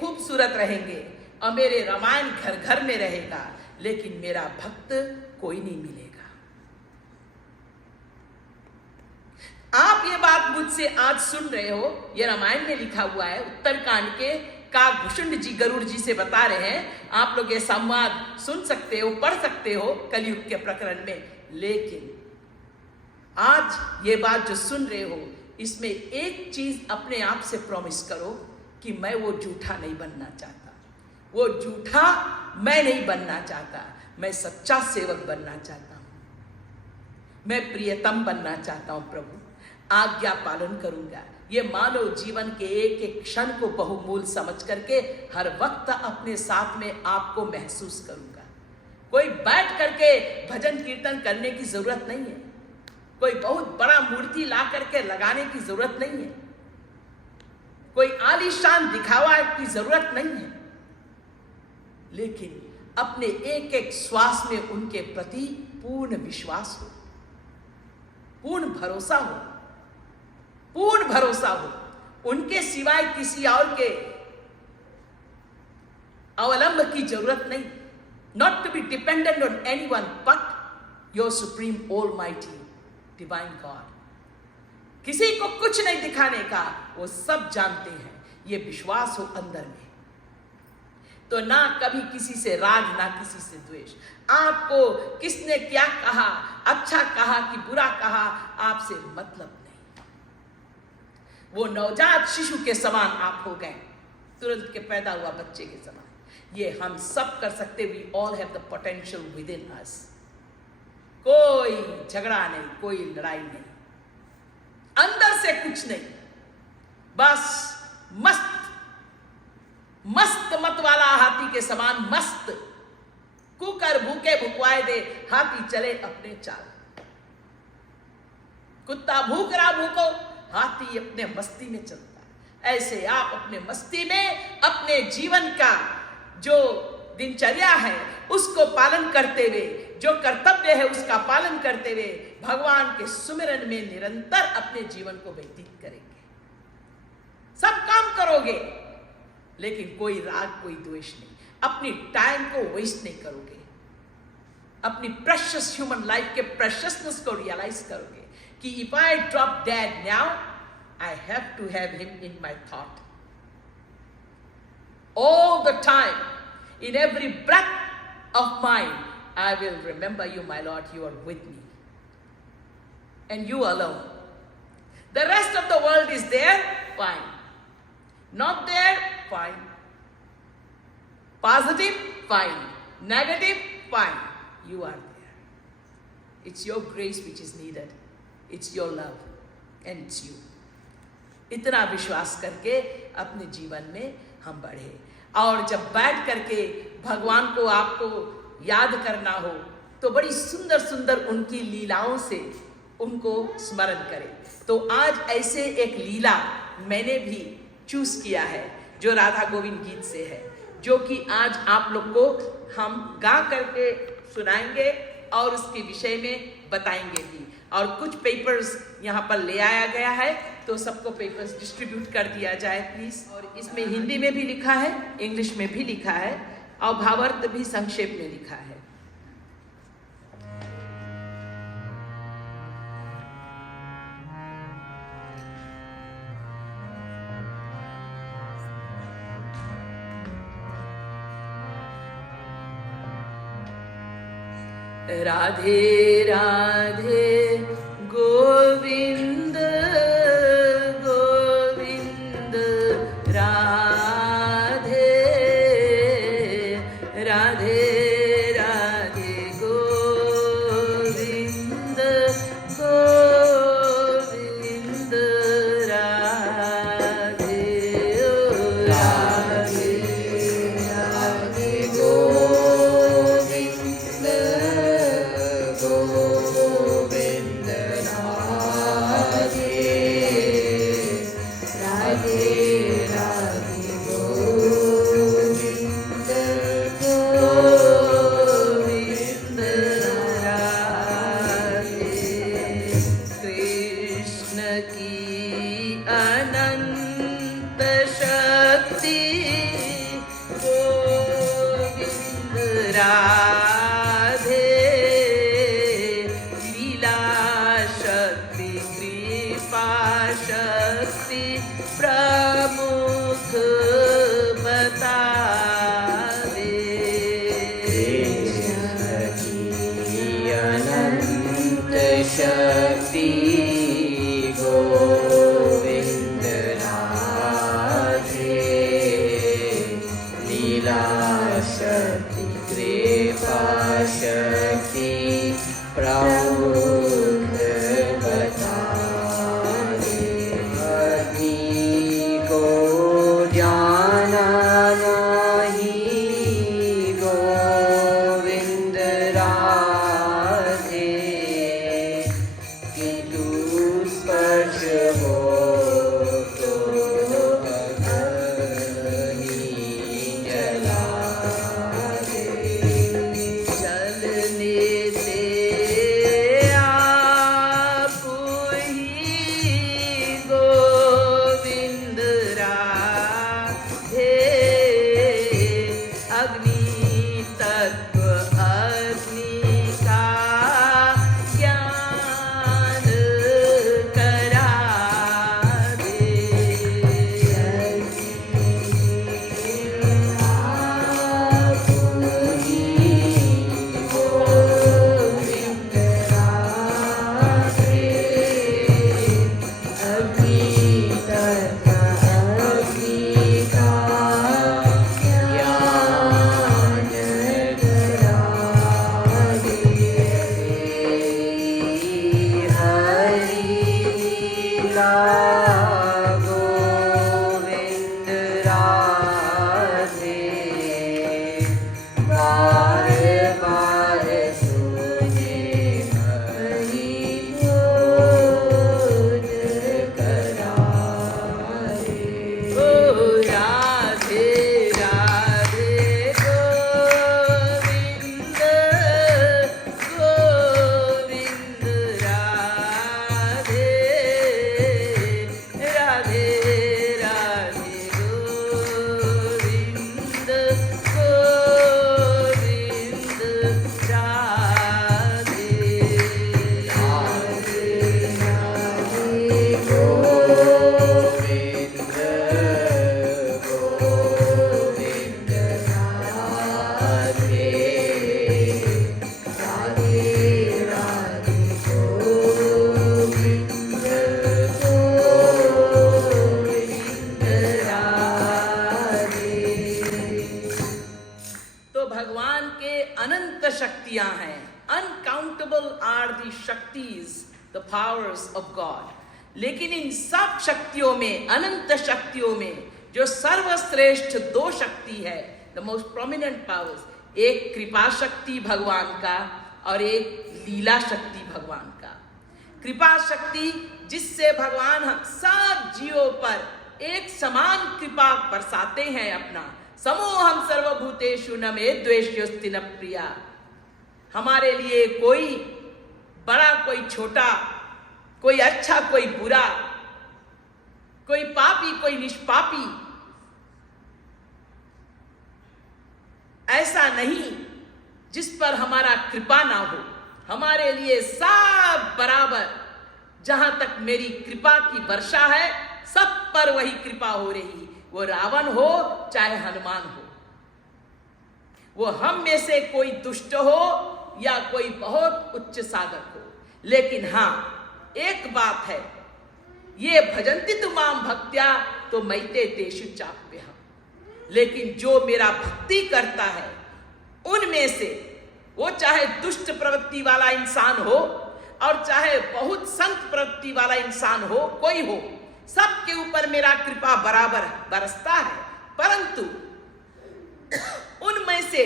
खूबसूरत रहेंगे, और मेरे रामायण घर घर में रहेगा, लेकिन मेरा भक्त कोई नहीं मिलेगा। आप ये बात मुझसे आज सुन रहे हो, ये रामायण में लिखा हुआ है, उत्तरकांड के काकभूषुंड जी गरुड़ जी से बता रहे हैं। आप लोग ये संवाद सुन सकते हो, पढ़ सकते हो कलयुग के प्रकरण में। लेकिन आज ये बात जो सुन रहे हो, इसमें एक चीज अपने आप से प्रॉमिस करो कि मैं वो झूठा नहीं बनना चाहता, वो झूठा मैं नहीं बनना चाहता, मैं सच्चा सेवक बनना चाहता हूं, मैं प्रियतम बनना चाहता हूं प्रभु, आज्ञा पालन करूंगा। ये मानव जीवन के एक एक क्षण को बहुमूल समझ करके हर वक्त अपने साथ में आपको महसूस करूंगा। कोई बैठ करके भजन कीर्तन करने की जरूरत नहीं है, कोई बहुत बड़ा मूर्ति ला करके लगाने की जरूरत नहीं है, कोई आलीशान दिखावा की जरूरत नहीं है, लेकिन अपने एक एक श्वास में उनके प्रति पूर्ण विश्वास हो, पूर्ण भरोसा हो, पूर्ण भरोसा हो। उनके सिवाय किसी और के अवलंब की जरूरत नहीं। Not to be dependent on anyone but your supreme almighty divine God. किसी को कुछ नहीं दिखाने का, वो सब जानते हैं, ये विश्वास हो अंदर में, तो ना कभी किसी से राग, ना किसी से द्वेष। आपको किसने क्या कहा, अच्छा कहा कि बुरा कहा, आपसे मतलब नहीं। वो नवजात शिशु के समान आप हो गए, तुरंत के पैदा हुआ बच्चे के समान। ये हम सब कर सकते। We all have the potential within us. कोई झगड़ा नहीं, कोई लड़ाई नहीं, अंदर से कुछ नहीं, बस मस्त मस्त मत वाला हाथी के समान मस्त, कुकर भूखे भुकवाए दे, हाथी चले अपने चाल। कुत्ता भूख रहा भूखो, हाथी अपने मस्ती में चलता है। ऐसे आप अपने मस्ती में अपने जीवन का जो दिनचर्या है उसको पालन करते हुए, जो कर्तव्य है उसका पालन करते हुए, भगवान के सुमिरन में निरंतर अपने जीवन को व्यतीत करेंगे। सब काम करोगे, लेकिन कोई राग, कोई द्वेष नहीं। अपनी टाइम को वेस्ट नहीं करोगे, अपनी प्रेशियस ह्यूमन लाइफ के प्रेशियसनेस को रियलाइज करोगे कि if I drop dad now, I have to have him in my thought all the time, in every breath of mine. I will remember you, my Lord. You are with me, and you alone. The rest of the world is there, fine. Not there, fine. Positive, fine. Negative, fine. You are there. It's your grace which is needed. It's your love, and it's you. इतना विश्वास करके अपने जीवन में हम बढ़े। और जब बैठ करके भगवान को आपको याद करना हो, तो बड़ी सुंदर सुंदर उनकी लीलाओं से उनको स्मरण करें। तो आज ऐसे एक लीला मैंने भी चूज किया है, जो राधा गोविंद गीत से है, जो कि आज आप लोग को हम गा करके सुनाएंगे और उसके विषय में बताएंगे भी। और कुछ पेपर्स यहाँ पर ले आया गया है, तो सबको पेपर्स डिस्ट्रीब्यूट कर दिया जाए प्लीज। और इसमें हिंदी में भी लिखा है, इंग्लिश में भी लिखा है, और भावार्थ भी संक्षेप में लिखा है। राधे राधे गोविंद गोविंद, राधे राधे राधे गोविंद गोविंद, राधे राधे राधे गोविंद गोविंद, राधे राधे राधे गोविंद गोविंद, राधे। कृष्ण की अनंत शक्ति गोविंद, राधे लीला शक्ति कृपा शक्ति प्रमुख बतावे। कृष्ण की अनंत शक्ति Govind, the powers of God. लेकिन इन सब शक्तियों में, अनंत शक्तियों में, जो सर्वश्रेष्ठ दो शक्ति है, द मोस्ट प्रोमिनेंट पावर्स, एक कृपा शक्ति भगवान का और एक लीला शक्ति भगवान का। कृपा शक्ति जिससे भगवान हम सब जीवों पर एक समान कृपा बरसाते हैं अपना। समोहम सर्वभूतेषु न मे द्वेष्योस्ति न प्रिया। हमारे लिए कोई बड़ा कोई छोटा, कोई अच्छा कोई बुरा, कोई पापी कोई निष्पापी, ऐसा नहीं जिस पर हमारा कृपा ना हो। हमारे लिए सब बराबर। जहां तक मेरी कृपा की वर्षा है, सब पर वही कृपा हो रही। वो रावण हो चाहे हनुमान हो, वो हम में से कोई दुष्ट हो या कोई बहुत उच्च साधक हो। लेकिन हाँ, एक बात है, ये भजन्ति तु माम भक्त्या तो मैते तेषु चाप्यहम्। लेकिन जो मेरा भक्ति करता है उनमें से, वो चाहे दुष्ट प्रवृत्ति वाला इंसान हो और चाहे बहुत संत प्रवृत्ति वाला इंसान हो, कोई हो, सबके ऊपर मेरा कृपा बराबर बरसता है। परंतु उनमें से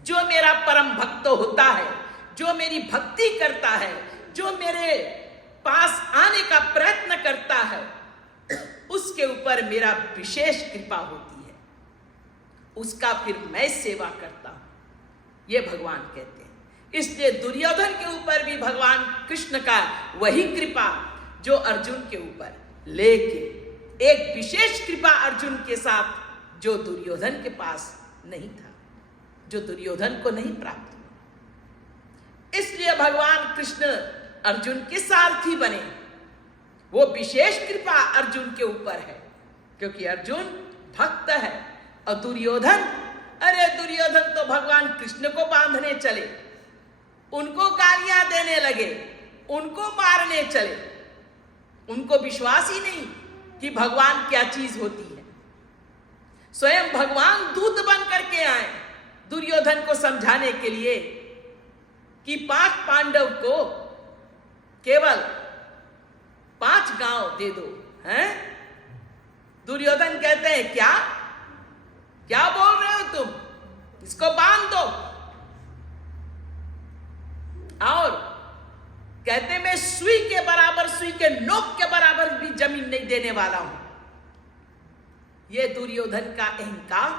जो मेरा परम भक्त होता है, जो मेरी भक्ति करता है, जो मेरे पास आने का प्रयत्न करता है, उसके ऊपर मेरा विशेष कृपा होती है। उसका फिर मैं सेवा करता हूं, ये भगवान कहते हैं। इसलिए दुर्योधन के ऊपर भी भगवान कृष्ण का वही कृपा जो अर्जुन के ऊपर, लेकिन एक विशेष कृपा अर्जुन के साथ जो दुर्योधन के पास नहीं था, जो दुर्योधन को नहीं प्राप्त हुआ। इसलिए भगवान कृष्ण अर्जुन के सारथी बने। वो विशेष कृपा अर्जुन के ऊपर है क्योंकि अर्जुन भक्त है। और दुर्योधन, अरे दुर्योधन तो भगवान कृष्ण को बांधने चले, उनको गालियां देने लगे, उनको मारने चले। उनको विश्वास ही नहीं कि भगवान क्या चीज होती है। स्वयं भगवान दूत बन करके आए दुर्योधन को समझाने के लिए कि 5 पांडव को केवल 5 गांव दे दो। हैं? दुर्योधन कहते हैं क्या क्या बोल रहे हो तुम, इसको बांध दो। और कहते मैं सुई के बराबर, सुई के नोक के बराबर भी जमीन नहीं देने वाला हूं। ये दुर्योधन का अहंकार,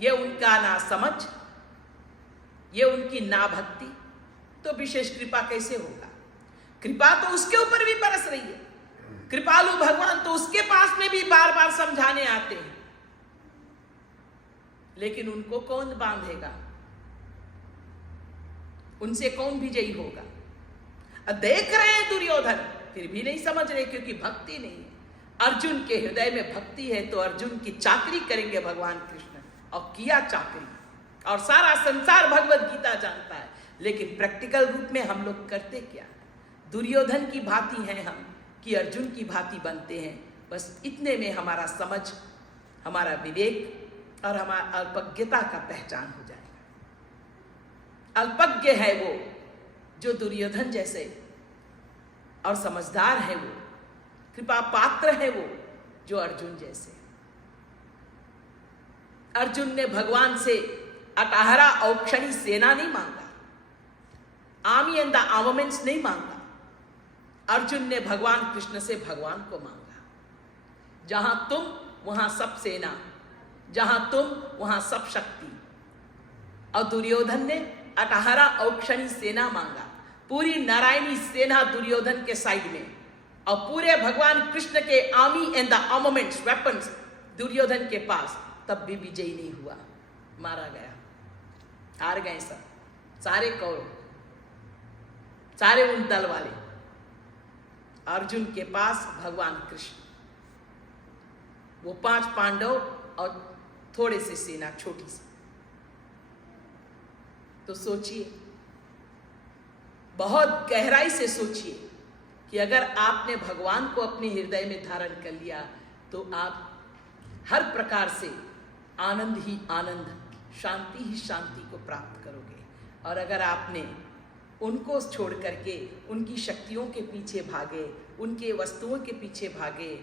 ये उनका ना समझ, ये उनकी ना भक्ति, तो विशेष कृपा कैसे होगा? कृपा तो उसके ऊपर भी बरस रही है। कृपालु भगवान तो उसके पास में भी बार बार समझाने आते हैं, लेकिन उनको कौन बांधेगा? उनसे कौन विजयी होगा? देख रहे हैं दुर्योधन, फिर भी नहीं समझ रहे क्योंकि भक्ति नहीं है। अर्जुन के हृदय में भक्ति है तो अर्जुन की चाकरी करेंगे भगवान कृष्ण, और किया चाकरी। और सारा संसार भगवत गीता जानता है, लेकिन प्रैक्टिकल रूप में हम लोग करते क्या? दुर्योधन की भांति हैं हम कि अर्जुन की भांति बनते हैं। बस इतने में हमारा समझ, हमारा विवेक और हमारा अल्पज्ञता का पहचान हो जाएगा। अल्पज्ञ है वो जो दुर्योधन जैसे, और समझदार है वो, कृपा पात्र है वो जो अर्जुन जैसे। अर्जुन ने भगवान से अटाहरा औक्षणी सेना नहीं मांगा, आर्मी एंड द आर्मामेंट्स नहीं मांगा। अर्जुन ने भगवान कृष्ण से भगवान को मांगा। जहां तुम वहां सब सेना, जहां तुम वहां सब शक्ति। और दुर्योधन ने अटाहरा औक्षणी सेना मांगा, पूरी नारायणी सेना दुर्योधन के साइड में, और पूरे भगवान कृष्ण के army and the armaments, weapons Duryodhana के पास। तब भी विजयी नहीं हुआ, मारा गया, हार गए सब, सारे कौरव, सारे उन दल वाले। अर्जुन के पास भगवान कृष्ण, वो 5 पांडव और थोड़े से सेना, छोटी सी। तो सोचिए, बहुत गहराई से सोचिए कि अगर आपने भगवान को अपने हृदय में धारण कर लिया तो आप हर प्रकार से आनंद ही आनंद, शांति ही शांति को प्राप्त करोगे। और अगर आपने उनको छोड़ करके उनकी शक्तियों के पीछे भागे, उनके वस्तुओं के पीछे भागे,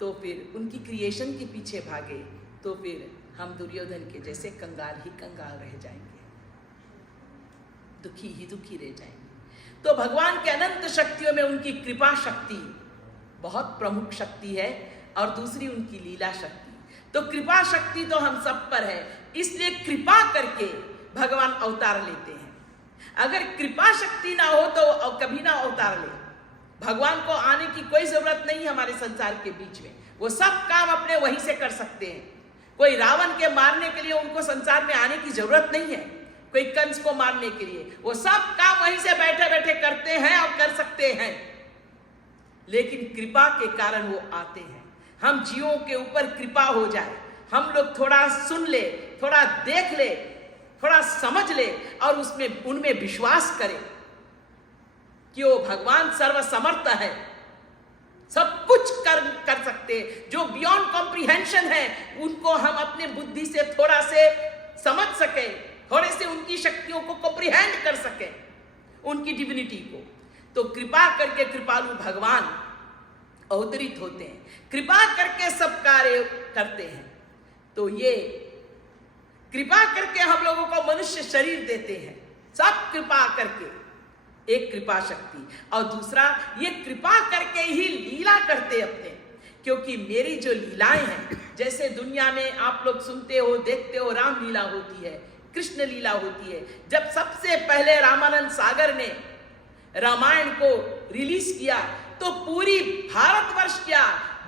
तो फिर उनकी क्रिएशन के पीछे भागे, तो फिर हम दुर्योधन के जैसे कंगाल ही कंगाल रह जाएंगे, दुखी ही दुखी रह जाएंगे। तो भगवान के अनंत शक्तियों में उनकी कृपा शक्ति बहुत प्रमुख शक्ति है, और दूसरी उनकी लीला शक्ति। तो कृपा शक्ति तो हम सब पर है, इसलिए कृपा करके भगवान अवतार लेते हैं। अगर कृपा शक्ति ना हो तो कभी ना अवतार ले। भगवान को आने की कोई जरूरत नहीं हमारे संसार के बीच में, वो सब काम अपने वहीं से कर सकते हैं। कोई रावण के मारने के लिए उनको संसार में आने की जरूरत नहीं है, कोई कंस को मारने के लिए, वो सब काम वहीं से बैठे बैठे करते हैं और कर सकते हैं। लेकिन कृपा के कारण वो आते हैं। हम जीवों के ऊपर कृपा हो जाए, हम लोग थोड़ा सुन ले, थोड़ा देख ले, थोड़ा समझ ले, और उसमें उनमें विश्वास करें कि वो भगवान सर्वसमर्थ है, सब कुछ कर सकते हैं। जो बियॉन्ड कॉम्प्रिहेंशन है उनको हम अपने बुद्धि से थोड़ा से समझ सके, थोड़े से उनकी शक्तियों को कॉम्प्रिहेंड कर सके, उनकी डिविनिटी को। तो कृपा करके कृपालु भगवान अवतरित होते हैं, कृपा करके सब कार्य करते हैं। तो ये कृपा करके हम लोगों को मनुष्य शरीर देते हैं, सब कृपा करके, एक कृपा शक्ति। और दूसरा ये कृपा करके ही लीला करते अपने, क्योंकि मेरी जो लीलाएं हैं, जैसे दुनिया में आप लोग सुनते हो, देखते हो, राम लीला होती है, कृष्ण लीला होती है। जब सबसे पहले रामानंद सागर ने रामायण को रिलीज किया तो पूरी भारतवर्ष क्या,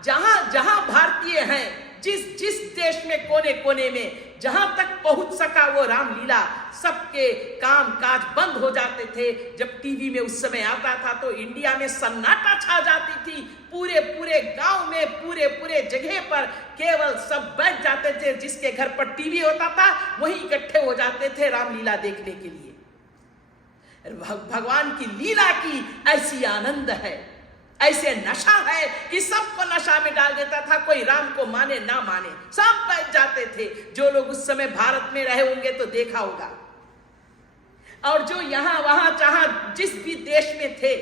जहां जहां भारतीय हैं, जिस जिस देश में कोने कोने में जहां तक पहुंच सका वो रामलीला, सबके काम काज बंद हो जाते थे। जब टीवी में उस समय आता था तो इंडिया में सन्नाटा छा जाती थी, पूरे पूरे गांव में, पूरे पूरे जगह पर केवल सब बैठ जाते थे, जिसके घर पर टीवी होता था वहीं इकट्ठे हो जाते थे रामलीला देखने के लिए। भगवान की लीला की ऐसी आनंद है, ऐसे नशा है कि सबको नशा में डाल देता था। कोई राम को माने ना माने, सब बैठ जाते थे। जो लोग उस समय भारत में रहे होंगे तो देखा होगा, और जो यहां वहां जहां जिस भी देश में थे,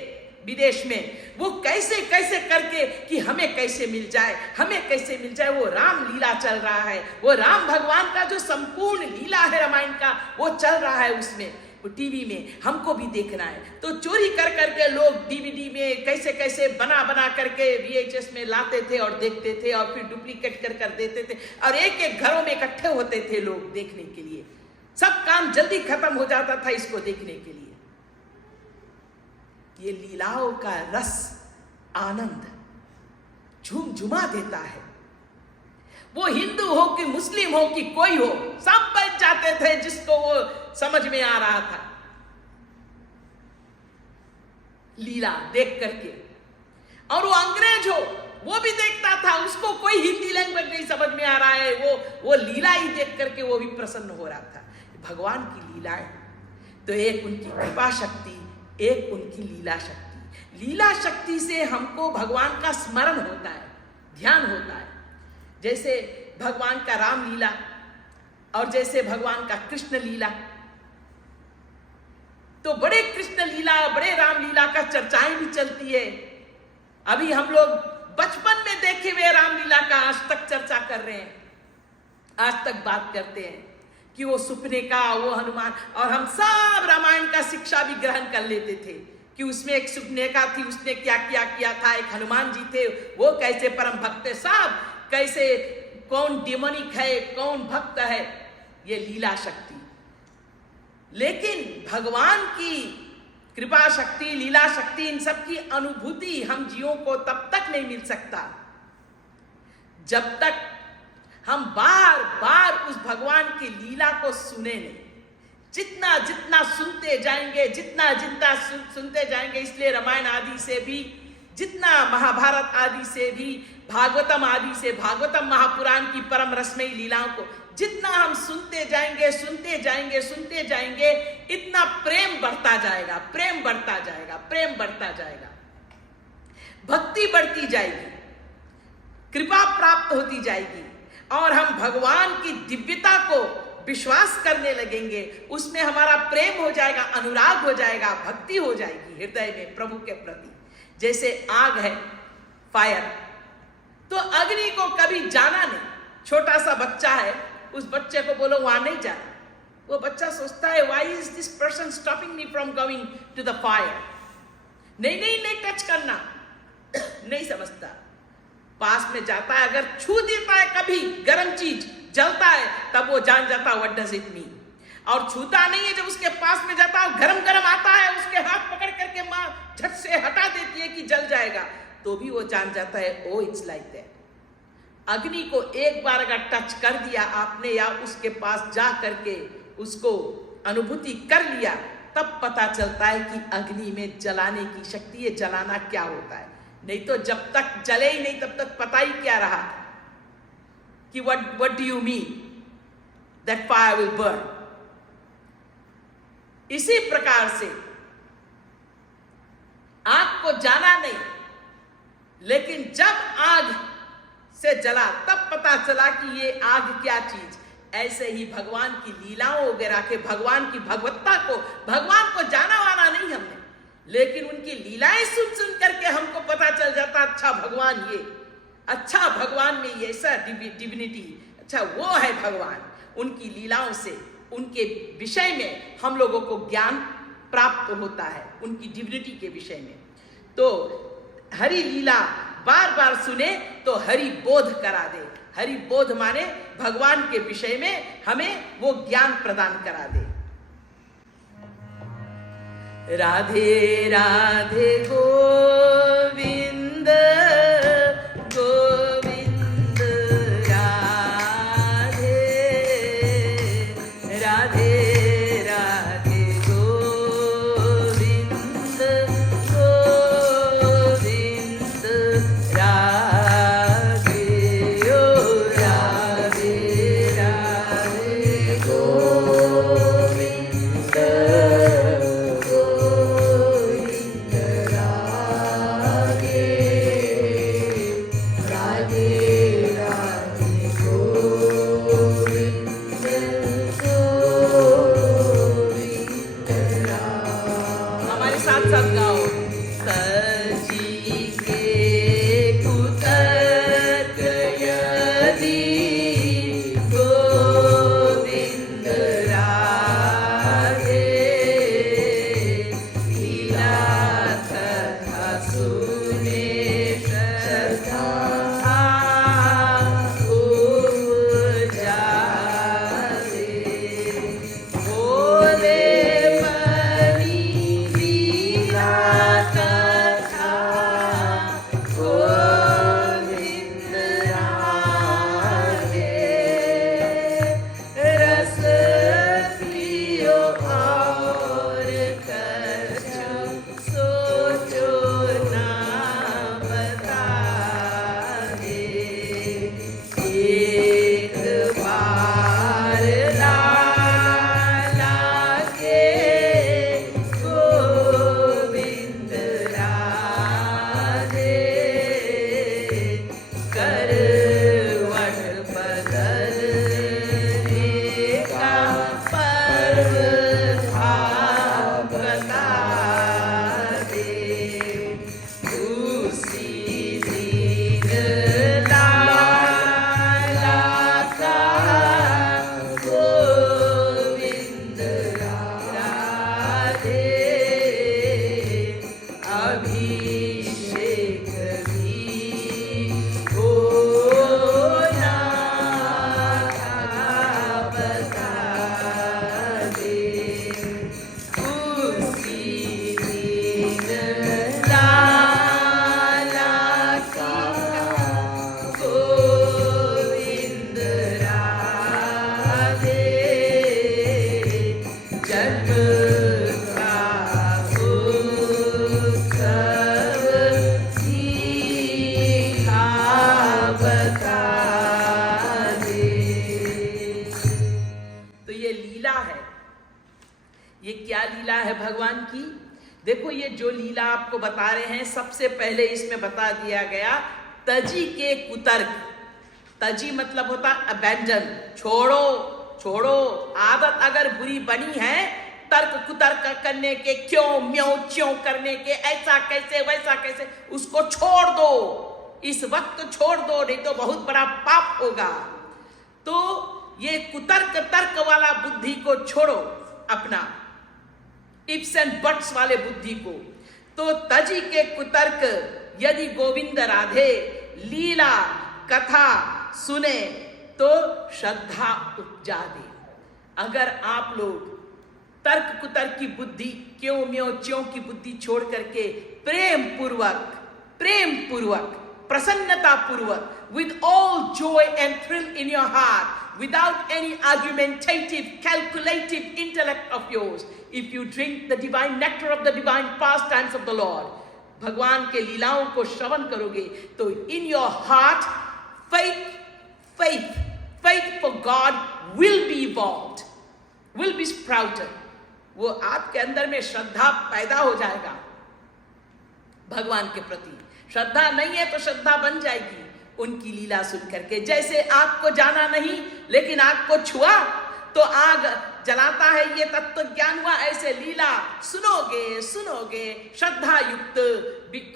विदेश में, वो कैसे कैसे करके कि हमें कैसे मिल जाए, हमें कैसे मिल जाए, वो राम लीला चल रहा है। वो राम भगवान का जो संपूर्ण लीला है रामायण का, वो चल रहा है उसमें, वो टीवी में हमको भी देखना है। तो चोरी कर करके लोग डीवीडी में कैसे कैसे बना बना करके VHS में लाते थे और देखते थे, और फिर डुप्लीकेट कर कर देते थे, और एक एक घरों में इकट्ठे होते थे लोग देखने के लिए। सब काम जल्दी खत्म हो जाता था इसको देखने के लिए। ये लीलाओं का रस, आनंद झुमझुमा देता है। वो हिंदू हो कि मुस्लिम हो कि कोई हो, सब बैठ जाते थे जिसको वो समझ में आ रहा था लीला देख करके। और वो अंग्रेज हो वो भी देखता था, उसको कोई हिंदी लैंग्वेज नहीं समझ में आ रहा है, वो लीला ही देख करके वो भी प्रसन्न हो रहा था। भगवान की लीलाएं तो एक उनकी कृपा शक्ति, एक उनकी लीला शक्ति। लीला शक्ति से हमको भगवान का स्मरण होता है, ध्यान होता है। जैसे भगवान का राम लीला और जैसे भगवान का कृष्ण लीला, तो बड़े कृष्ण लीला, बड़े राम लीला का चर्चाएं भी चलती है। अभी हम लोग बचपन में देखे हुए रामलीला का आज तक चर्चा कर रहे हैं, आज तक बात करते हैं कि वो सुपने का, वो हनुमान, और हम सब रामायण का शिक्षा भी ग्रहण कर लेते थे कि उसमें एक सुपने का थी, उसने क्या क्या किया था, एक हनुमान जी थे, वो कैसे परम भक्त है, सब कैसे, कौन डेमोनिक है, कौन भक्त है, ये लीला शक्ति। लेकिन भगवान की कृपा शक्ति, लीला शक्ति, इन सब की अनुभूति हम जीवों को तब तक नहीं मिल सकता जब तक हम बार बार उस भगवान की लीला को सुने नहीं। जितना जितना सुनते जाएंगे, जितना जितना सुनते जाएंगे, इसलिए रामायण आदि से भी, जितना महाभारत आदि से भी, भागवतम आदि से, भागवतम महापुराण की परम रसमयी लीलाओं को जितना हम सुनते जाएंगे, सुनते जाएंगे, सुनते जाएंगे, इतना प्रेम बढ़ता जाएगा, प्रेम बढ़ता जाएगा, प्रेम बढ़ता जाएगा, भक्ति बढ़ती जाएगी, कृपा प्राप्त होती जाएगी, और हम भगवान की दिव्यता को विश्वास करने लगेंगे, उसमें हमारा प्रेम हो जाएगा, अनुराग हो जाएगा, भक्ति हो जाएगी हृदय में प्रभु के प्रति। जैसे आग है, फायर, तो अग्नि को कभी जाना नहीं। छोटा सा बच्चा है, उस बच्चे को बोलो वहां नहीं जाना, वो बच्चा सोचता है why is this person stopping me from going to the fire, नहीं टच करना, नहीं समझता। पास में जाता है, अगर छू देता है कभी गर्म चीज, जलता है, तब वो जान जाता है व्हाट डज इट मीन। और छूता नहीं है, जब उसके पास में जाता है, गरम गरम आता है, उसके हाथ पकड़ करके माँ झट से हटा देती है कि जल जाएगा, तो भी वो जान जाता है ओ इट्स लाइक दैट। अग्नि को एक बार अगर टच कर दिया आपने, या उसके पास जा करके उसको अनुभूति कर लिया, तब पता चलता है कि अग्नि में जलाने की शक्ति है, जलाना क्या होता है। नहीं तो जब तक जले ही नहीं, तब तक पता ही क्या रहा कि what do you mean that fire will burn। इसी प्रकार से आग को जाना नहीं, लेकिन जब आग से जला तब पता चला कि ये आग क्या चीज। ऐसे ही भगवान की लीलाओं वगैरह के, भगवान की भगवत्ता को, भगवान को जाना वाना नहीं हमने, लेकिन उनकी लीलाएं सुन सुन करके हमको पता चल जाता, अच्छा भगवान ये, अच्छा भगवान में ये ऐसा डिविनिटी, अच्छा वो है भगवान। उनकी लीलाओं से, उनके विषय में हम लोगों को ज्ञान प्राप्त होता है, उनकी डिविनिटी के विषय में। तो हरि लीला बार बार सुने तो हरि बोध करा दे। हरि बोध माने भगवान के विषय में हमें वो ज्ञान प्रदान करा दे। राधे राधे गोविंद गोविंद राधे, राधे राधे गोविंद गोविंद राधे, ओ राधे राधे गोविंद भगवान की। देखो ये जो लीला आपको बता रहे हैं, सबसे पहले इसमें बता दिया गया तजी के कुतर्क। तजी मतलब होता अबैंडन, छोड़ो छोड़ो। आदत अगर बुरी बनी है तर्क कुतर्क करने के, क्यों म्यों क्यों करने के, ऐसा कैसे वैसा कैसे, उसको छोड़ दो, इस वक्त छोड़ दो, नहीं तो बहुत बड़ा पाप होगा। तो ये कुतर्क तर्क वाला बुद्धि को छोड़ो, अपना इफ्स एंड बट्स वाले बुद्धि को। तो तजी के कुतर्क यदि गोविंद राधे लीला कथा सुने तो श्रद्धा उपजा दे। अगर आप लोग तर्क कुतर्क की बुद्धि, क्यों म्यों च्यों की बुद्धि छोड़ करके प्रेम पूर्वक प्रसन्नता पूर्वक, with all joy and thrill in your heart, without any argumentative, calculative intellect of yours, if you drink the divine nectar of the divine pastimes of the Lord, भगवान के लीलाओं को श्रवण करोगे तो in your heart faith for God will be evolved, will be sprouted. वो आपके अंदर में श्रद्धा पैदा हो जाएगा भगवान के प्रति। श्रद्धा नहीं है तो श्रद्धा बन जाएगी उनकी लीला सुन करके। जैसे आग को जाना नहीं लेकिन आग को छुआ तो आग जलाता है, ये तत्व ज्ञान हुआ। ऐसे लीला सुनोगे श्रद्धा युक्त,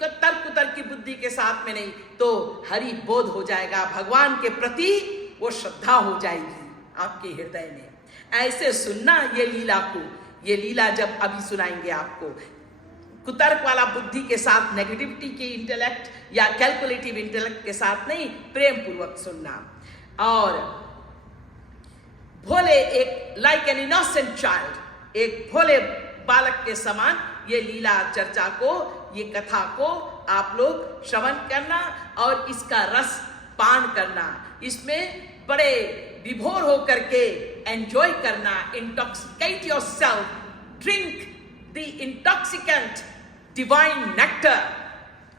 तर्क कुतर्क की बुद्धि के साथ में नहीं तो हरि बोध हो जाएगा, भगवान के प्रति वो श्रद्धा हो जाएगी आपके हृदय में। ऐसे सुनना ये लीला को, ये लीला जब अभी सुनाएंगे आपको, कुतर्क वाला बुद्धि के साथ, नेगेटिविटी के इंटेलेक्ट या कैलकुलेटिव इंटेलेक्ट के साथ नहीं, प्रेम पूर्वक सुनना। और भोले, एक लाइक एन इनोसेंट चाइल्ड, एक भोले बालक के समान ये लीला चर्चा को, ये कथा को आप लोग श्रवण करना और इसका रस पान करना, इसमें बड़े विभोर होकर के एंजॉय करना। Intoxicate yourself, drink the intoxicant divine nectar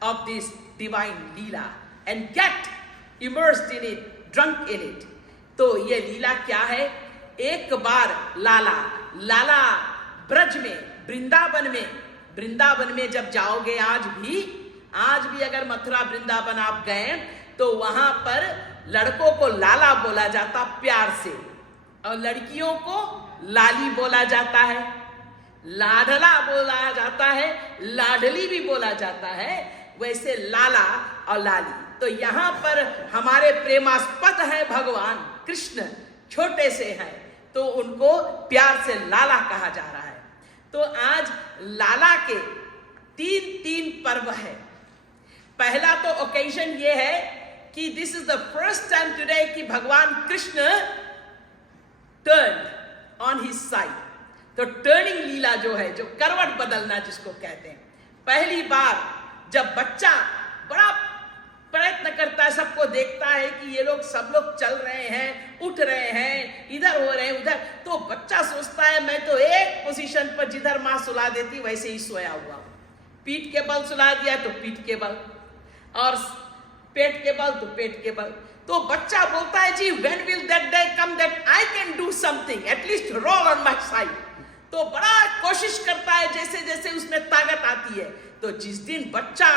of this divine leela and get immersed in it, drunk in it. तो ये लीला क्या है? एक बार लाला ब्रज में, वृंदावन में जब जाओगे, आज भी अगर मथुरा वृंदावन आप गए तो वहां पर लड़कों को लाला बोला जाता प्यार से, और लड़कियों को लाली बोला जाता है, लाडला बोला जाता है, लाडली भी बोला जाता है। वैसे लाला और लाली, तो यहाँ पर हमारे प्रेमास्पद है भगवान कृष्ण, छोटे से हैं तो उनको प्यार से लाला कहा जा रहा है। तो आज लाला के तीन पर्व है। पहला तो ओकेजन ये है कि this is the first time today कि भगवान Krishna turn on his side. तो टर्निंग लीला जो है, जो करवट बदलना जिसको कहते हैं, पहली बार जब बच्चा बड़ा प्रयत्न करता है, सबको देखता है कि ये लोग सब लोग चल रहे हैं, उठ रहे हैं, इधर हो रहे हैं उधर, तो बच्चा सोचता है मैं तो एक पोजीशन पर जिधर माँ सुला देती वैसे ही सोया हुआ हूं। पीठ के बल सुला दिया तो पीठ के बल, और पेट के बल तो पेट के बल। तो बच्चा बोलता है जी when will that day come that I can do something, at least roll on my side। तो बड़ा कोशिश करता है जैसे जैसे उसमें ताकत आती है। तो जिस दिन बच्चा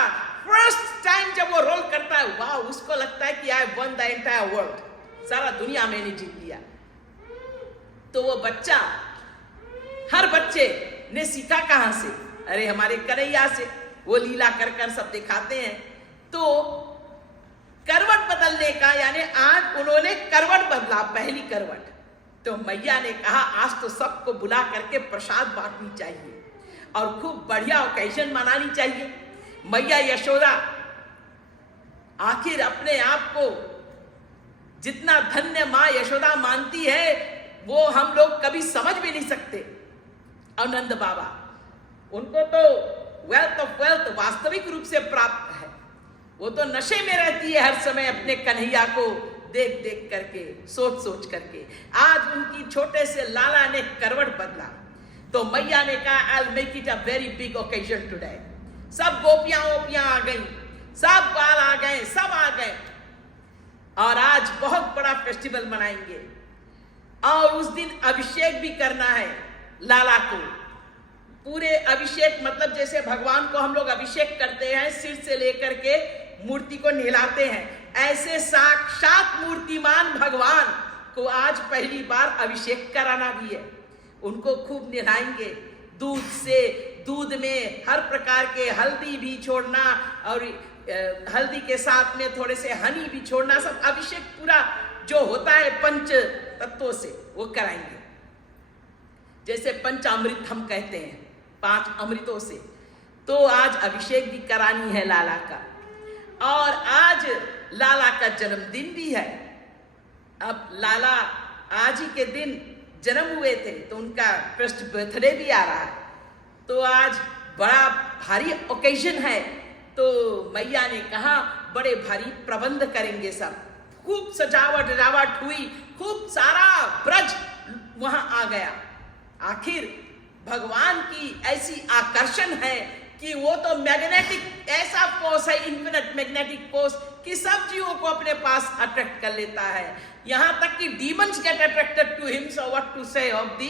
फर्स्ट टाइम जब वो रोल करता है, वाह, उसको लगता है कि I one the entire world, सारा दुनिया मैंने जीत लिया। तो वो बच्चा, हर बच्चे ने सीखा कहां से? अरे हमारे कन्हैया से, वो लीला कर कर सब दिखाते हैं। तो करवट बदलने का, यानी आज उन्होंने करवट बदला, पहली करवट। तो मैया ने कहा आज तो सबको बुला करके प्रसाद बांटनी चाहिए और खूब बढ़िया ओकेजन मनानी चाहिए। मैया यशोदा आखिर अपने आप को जितना धन्य माँ यशोदा मानती है वो हम लोग कभी समझ भी नहीं सकते। और नंद बाबा, उनको तो वेल्थ ऑफ वेल्थ वास्तविक रूप से प्राप्त है। वो तो नशे में रहती है हर समय अपने कन्हैया को देख देख करके, सोच सोच करके। आज उनकी छोटे से लाला ने करवट बदला तो मैया ने कहा I'll make it a very big occasion today। सब गोपियां आ गई, सब बाल आ गए, सब आ गए, और आज बहुत बड़ा फेस्टिवल मनाएंगे। और उस दिन अभिषेक भी करना है लाला को। पूरे अभिषेक मतलब जैसे भगवान को हम लोग अभिषेक करते हैं, सिर से लेकर के मूर्ति को नहलाते हैं, ऐसे साक्षात मूर्तिमान भगवान को आज पहली बार अभिषेक कराना भी है। उनको खूब नहलाएंगे दूध से, दूध में हर प्रकार के हल्दी भी छोड़ना और हल्दी के साथ में थोड़े से हनी भी छोड़ना, सब अभिषेक पूरा जो होता है पंच तत्वों से वो कराएंगे। जैसे पंचामृत हम कहते हैं, 5 अमृतों से, तो आज अभिषेक भी करानी है लाला का। और आज लाला का जन्मदिन भी है। अब लाला आज ही के दिन जन्म हुए थे, तो उनका फर्स्ट बर्थडे भी आ रहा है। तो आज बड़ा भारी ओकेजन है, तो मैया ने कहा बड़े भारी प्रबंध करेंगे सब। खूब सजावट रावट हुई, खूब सारा ब्रज वहां आ गया। आखिर भगवान की ऐसी आकर्षण है कि वो तो मैग्नेटिक ऐसा फोर्स है, इन्फिनिट मैग्नेटिक फोर्स, कि सब जीवों को अपने पास अट्रैक्ट कर लेता है। यहाँ तक कि demons get attracted to him, so what to say of the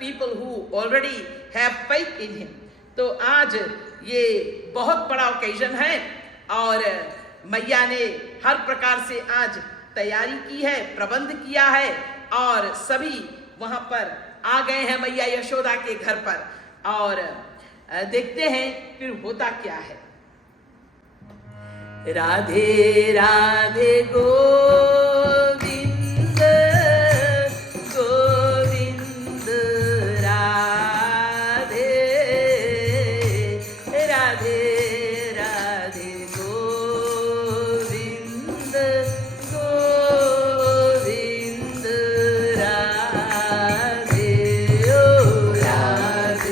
people who already have faith in him. तो आज ये बहुत बड़ा ओकेजन है और मैया ने हर प्रकार से आज तैयारी की है, प्रबंध किया है और सभी वहां पर आ गए हैं मैया यशोदा के घर पर। और देखते हैं फिर होता क्या है। राधे राधे गोविंद गोविंद राधे राधे राधे गोविंद गोविंद राधे ओ राधे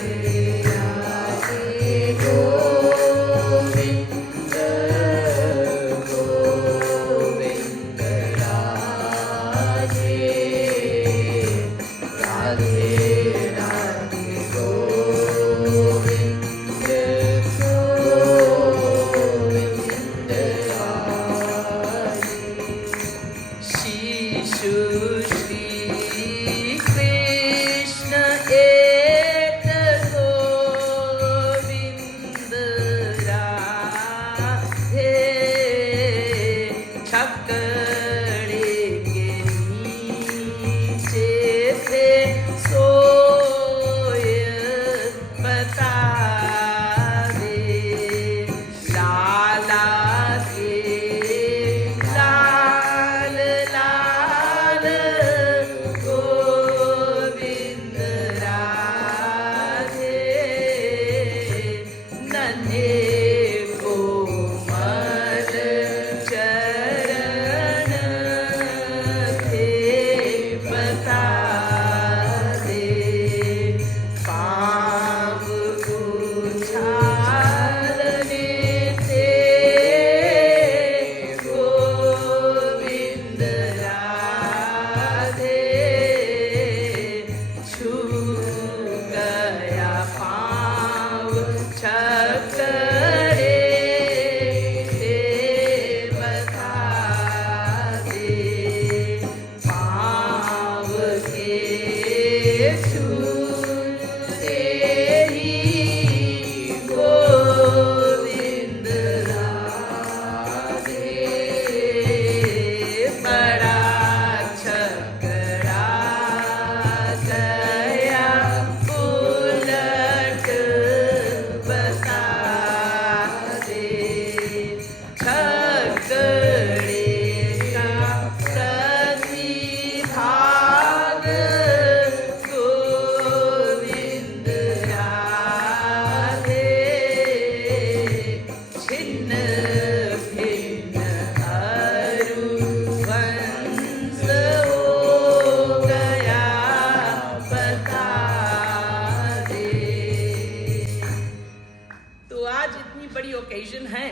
ओकेजन है।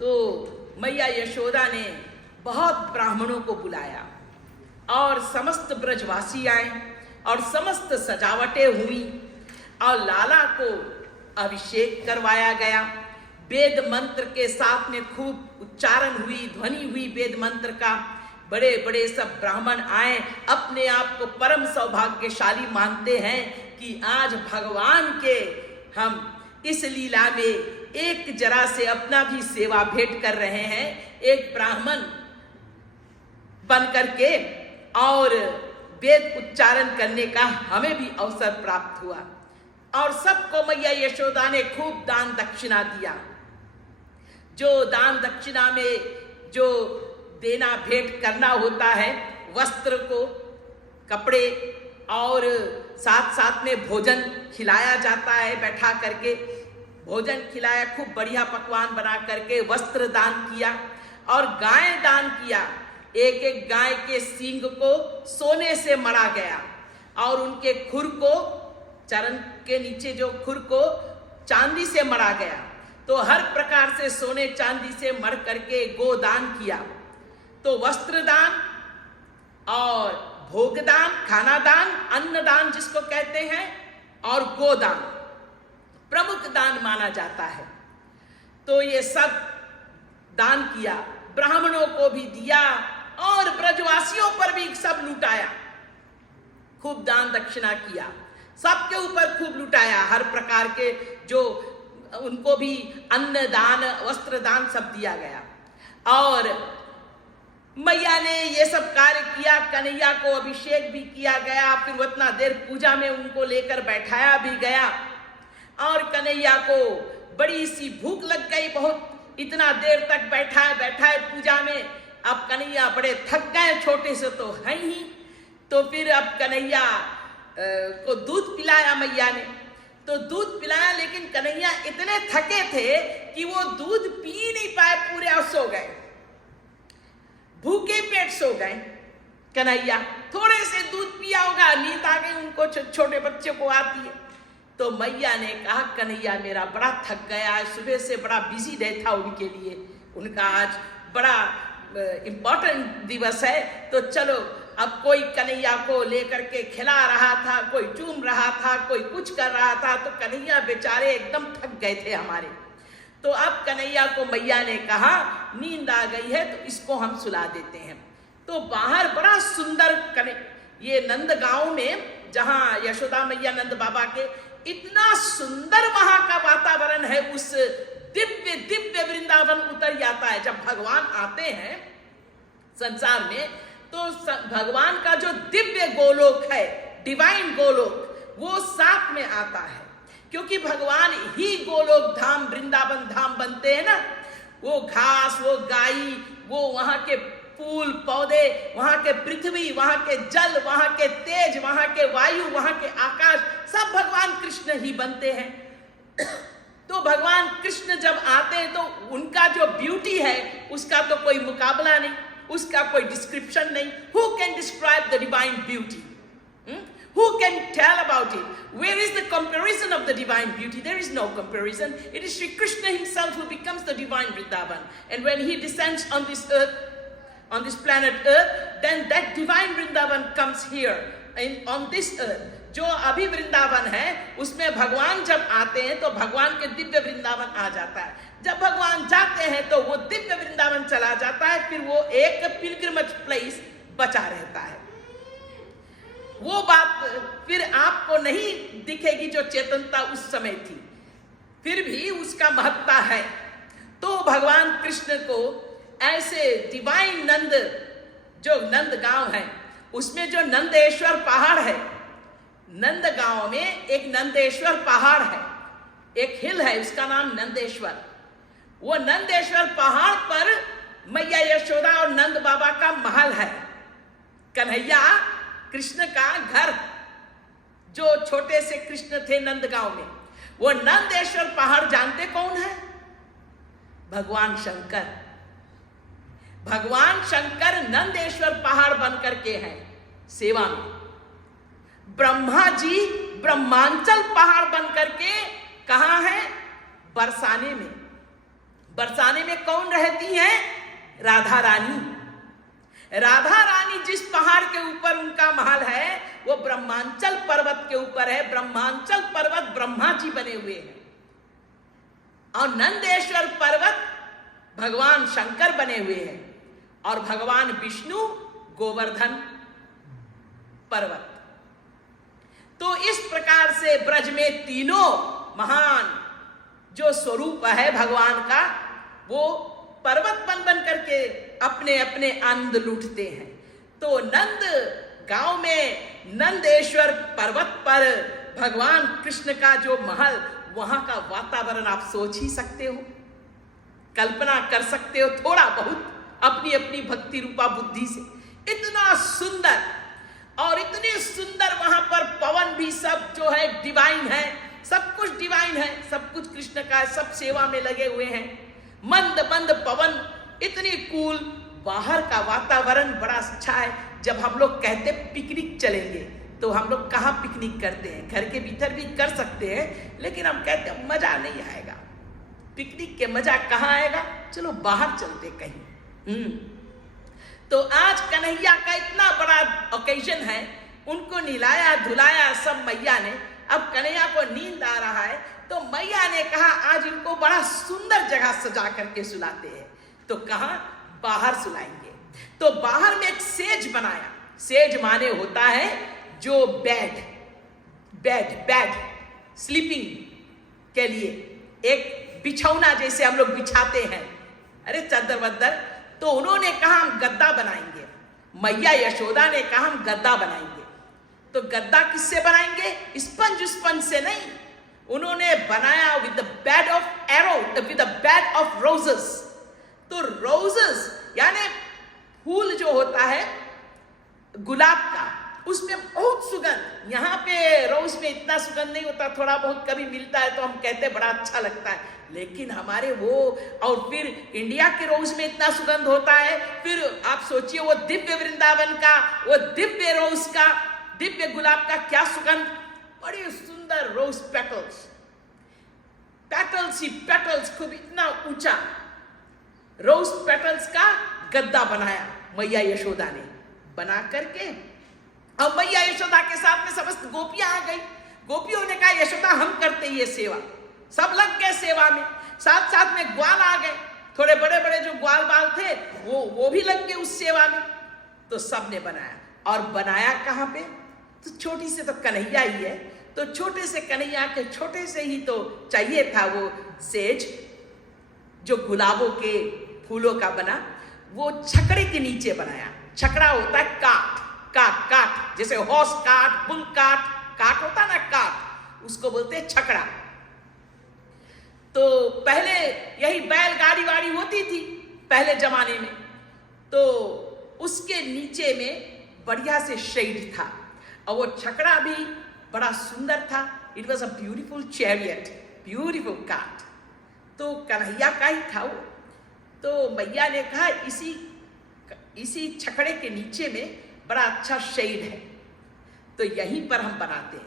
तो मैया यशोदा ने बहुत ब्राह्मणों को बुलाया और समस्त ब्रजवासी आए और समस्त सजावटें हुई और लाला को अभिषेक करवाया गया। वेद मंत्र के साथ में खूब उच्चारण हुई, ध्वनि हुई वेद मंत्र का। बड़े बड़े सब ब्राह्मण आए, अपने आप को परम सौभाग्यशाली मानते हैं कि आज भगवान के हम इस लीला में एक जरा से अपना भी सेवा भेंट कर रहे हैं। एक ब्राह्मण बन करके और वेद उच्चारण करने का हमें भी अवसर प्राप्त हुआ। और सबको मैया यशोदा ने खूब दान दक्षिणा दिया। जो दान दक्षिणा में जो देना भेंट करना होता है, वस्त्र को, कपड़े और साथ साथ में भोजन खिलाया जाता है, बैठा करके भोजन खिलाया, खूब बढ़िया पकवान बना करके, वस्त्र दान किया और गाय दान किया। एक एक गाय के सींग को सोने से मढ़ा गया और उनके खुर को, चरण के नीचे जो खुर को चांदी से मढ़ा गया। तो हर प्रकार से सोने चांदी से मढ़ करके गोदान किया। तो वस्त्र दान और भोगदान, खाना दान, अन्न दान जिसको कहते हैं, और गोदान प्रमुख दान माना जाता है। तो ये सब दान किया, ब्राह्मणों को भी दिया और ब्रजवासियों पर भी सब लुटाया, खूब दान दक्षिणा किया, सबके ऊपर खूब लुटाया। हर प्रकार के जो उनको भी अन्न दान, वस्त्र दान सब दिया गया। और मैया ने ये सब कार्य किया। कन्हैया को अभिषेक भी किया गया, फिर उतना देर पूजा में उनको लेकर बैठाया भी गया। और कन्हैया को बड़ी सी भूख लग गई, बहुत इतना देर तक बैठाए पूजा में। अब कन्हैया बड़े थक गए, छोटे से तो हैं ही। तो फिर अब कन्हैया को दूध पिलाया मैया ने। तो दूध पिलाया, लेकिन कन्हैया इतने थके थे कि वो दूध पी नहीं पाए, पूरे और सो गए, भूखे पेट सो गए। कन्हैया थोड़े से दूध पिया होगा, नींद आ गई उनको, छोटे बच्चे को आती है। तो मैया ने कहा, कन्हैया मेरा बड़ा थक गया है, सुबह से बड़ा बिजी डे था उनके लिए, उनका आज बड़ा इम्पोर्टेंट दिवस है। तो चलो, अब कोई कन्हैया को लेकर के खिला रहा था, कोई चूम रहा था, कोई कुछ कर रहा था। तो कन्हैया बेचारे एकदम थक गए थे हमारे। तो अब कन्हैया को मैया ने कहा, नींद आ गई है तो इसको हम सुला देते हैं। तो बाहर बड़ा सुंदर ये नंद गांव में, जहां यशोदा मैया नंद बाबा के, इतना सुंदर वहां का वातावरण है। उस दिव्य दिव्य वृंदावन उतर जाता है। जब भगवान आते हैं संसार में, तो भगवान का जो दिव्य गोलोक है, डिवाइन गोलोक, वो साथ में आता है। क्योंकि भगवान ही गोलोक धाम, वृंदावन धाम बनते हैं ना। वो घास, वो गाई, वो वहां के फूल पौधे, वहां के पृथ्वी, वहां के जल, वहां के तेज, वहां के वायु, वहां के आकाश, सब भगवान कृष्ण ही बनते हैं। तो भगवान कृष्ण जब आते हैं तो उनका जो ब्यूटी है उसका तो कोई मुकाबला नहीं, उसका कोई डिस्क्रिप्शन नहीं। Who can describe the divine beauty? Who can tell about it? Where is the comparison of the divine beauty? There is no comparison. It is Sri Krishna himself who becomes the divine Vrindavan. And when he descends on this earth, on this planet earth, then that divine Vrindavan comes here on this earth. जो अभी वृंदावन है उसमें भगवान जब आते हैं तो भगवान के दिव्य वृंदावन आ जाता है। जब भगवान जाते हैं तो वो दिव्य वृंदावन चला जाता है, फिर वो एक पिलग्रिमेज प्लेस बचा रहता है। वो बात फिर आपको नहीं दिखेगी जो चेतनता उस समय थी, फिर भी उसका महत्ता है। तो भगवान कृष्ण को ऐसे डिवाइन नंद, जो नंद गांव है उसमें जो नंदेश्वर पहाड़ है, नंद गांव में एक नंदेश्वर पहाड़ है, एक हिल है, उसका नाम नंदेश्वर। वो नंदेश्वर पहाड़ पर मैया यशोदा और नंद बाबा का महल है। कन्हैया कृष्ण का घर, जो छोटे से कृष्ण थे नंद गांव में, वो नंदेश्वर पहाड़ जानते कौन है? भगवान शंकर। भगवान शंकर नंदेश्वर पहाड़ बनकर के हैं सेवा में। ब्रह्मा जी ब्रह्मांचल पहाड़ बनकर के कहां है? बरसाने में। बरसाने में कौन रहती है? राधा रानी। राधा रानी जिस पहाड़ के ऊपर उनका महल है वो ब्रह्मांचल पर्वत के ऊपर है। ब्रह्मांचल पर्वत ब्रह्मा जी बने हुए हैं और नंदेश्वर पर्वत भगवान शंकर बने हुए हैं और भगवान विष्णु गोवर्धन पर्वत। तो इस प्रकार से ब्रज में तीनों महान जो स्वरूप है भगवान का, वो पर्वत बन करके अपने अपने आनंद लूटते हैं। तो नंद गांव में नंदेश्वर पर्वत पर भगवान कृष्ण का जो महल, वहां का वातावरण आप सोच ही सकते हो, कल्पना कर सकते हो थोड़ा बहुत अपनी अपनी भक्ति रूपा बुद्धि से। इतना सुंदर, और इतने सुंदर वहां पर पवन भी सब जो है डिवाइन है, सब कुछ डिवाइन है, सब कुछ कृष्ण का है, सब सेवा में लगे हुए हैं। मंद मंद पवन, इतनी कूल। बाहर का वातावरण बड़ा अच्छा है। जब हम लोग कहते पिकनिक चलेंगे तो हम लोग कहाँ पिकनिक करते हैं? घर के भीतर भी कर सकते हैं, लेकिन हम कहते हैं मजा नहीं आएगा। पिकनिक के मजा कहाँ आएगा? चलो बाहर चलते कहीं। तो आज कन्हैया का इतना बड़ा ओकेजन है, उनको निलाया धुलाया सब मैया ने। अब कन्हैया को नींद आ रहा है, तो मैया ने कहा आज इनको बड़ा सुंदर जगह सजा करके सुलाते हैं। तो कहाँ? बाहर सुलाएंगे। तो बाहर में एक सेज बनाया। सेज माने होता है जो बेड स्लीपिंग के लिए एक बिछौना जैसे हम लोग बिछाते हैं, अरे चादर वद्दर। तो उन्होंने कहा हम गद्दा बनाएंगे। मैया यशोदा ने कहा हम गद्दा बनाएंगे। तो गद्दा किससे बनाएंगे? स्पंज से नहीं, उन्होंने बनाया with the bed of arrow, with the bed of roses. तो रोजेस यानी फूल जो होता है गुलाब का, उसमें बहुत सुगंध। यहाँ पे रोज में इतना सुगंध नहीं होता, थोड़ा बहुत कभी मिलता है तो हम कहते हैं बड़ा अच्छा लगता है, लेकिन हमारे वो, और फिर इंडिया के रोज में इतना सुगंध होता है। फिर आप सोचिए वो दिव्य वृंदावन का, वो दिव्य रोज का, दिव्य गुलाब का क्या सुगंध। बड़ी सुंदर रोज पेटल्स ही पेटल्स, खूब इतना ऊंचा रोज पेटल्स का गद्दा बनाया मैया यशोदा ने। बना करके अब मैया यशोदा के साथ में समस्त गोपियां आ गई। गोपियों ने कहा यशोदा हम करते ये सेवा। सब लग गए सेवा में, साथ साथ में ग्वाल आ गए, थोड़े बड़े बड़े जो ग्वाल बाल थे वो भी लग गए उस सेवा में। तो सब ने बनाया, और बनाया कहाँ पे? तो छोटी से तो कन्हैया ही है, तो छोटे से कन्हैया के छोटे से ही तो चाहिए था वो सेज जो गुलाबों के फूलों का बना। वो छकड़े के नीचे बनाया। छकड़ा होता है काट, जैसे हॉर्स काट, बुल काट होता है ना, काट, उसको बोलते हैं छकड़ा। तो पहले यही बैलगाड़ी वाड़ी होती थी पहले जमाने में, तो उसके नीचे में बढ़िया से शेड था, और वो छकड़ा भी बड़ा सुंदर था। It was a beautiful chariot, beautiful काट। तो कन्हैया का ही था वो। तो मैया ने कहा इसी छकड़े के नीचे में बड़ा अच्छा शेड है, तो यहीं पर हम बनाते हैं,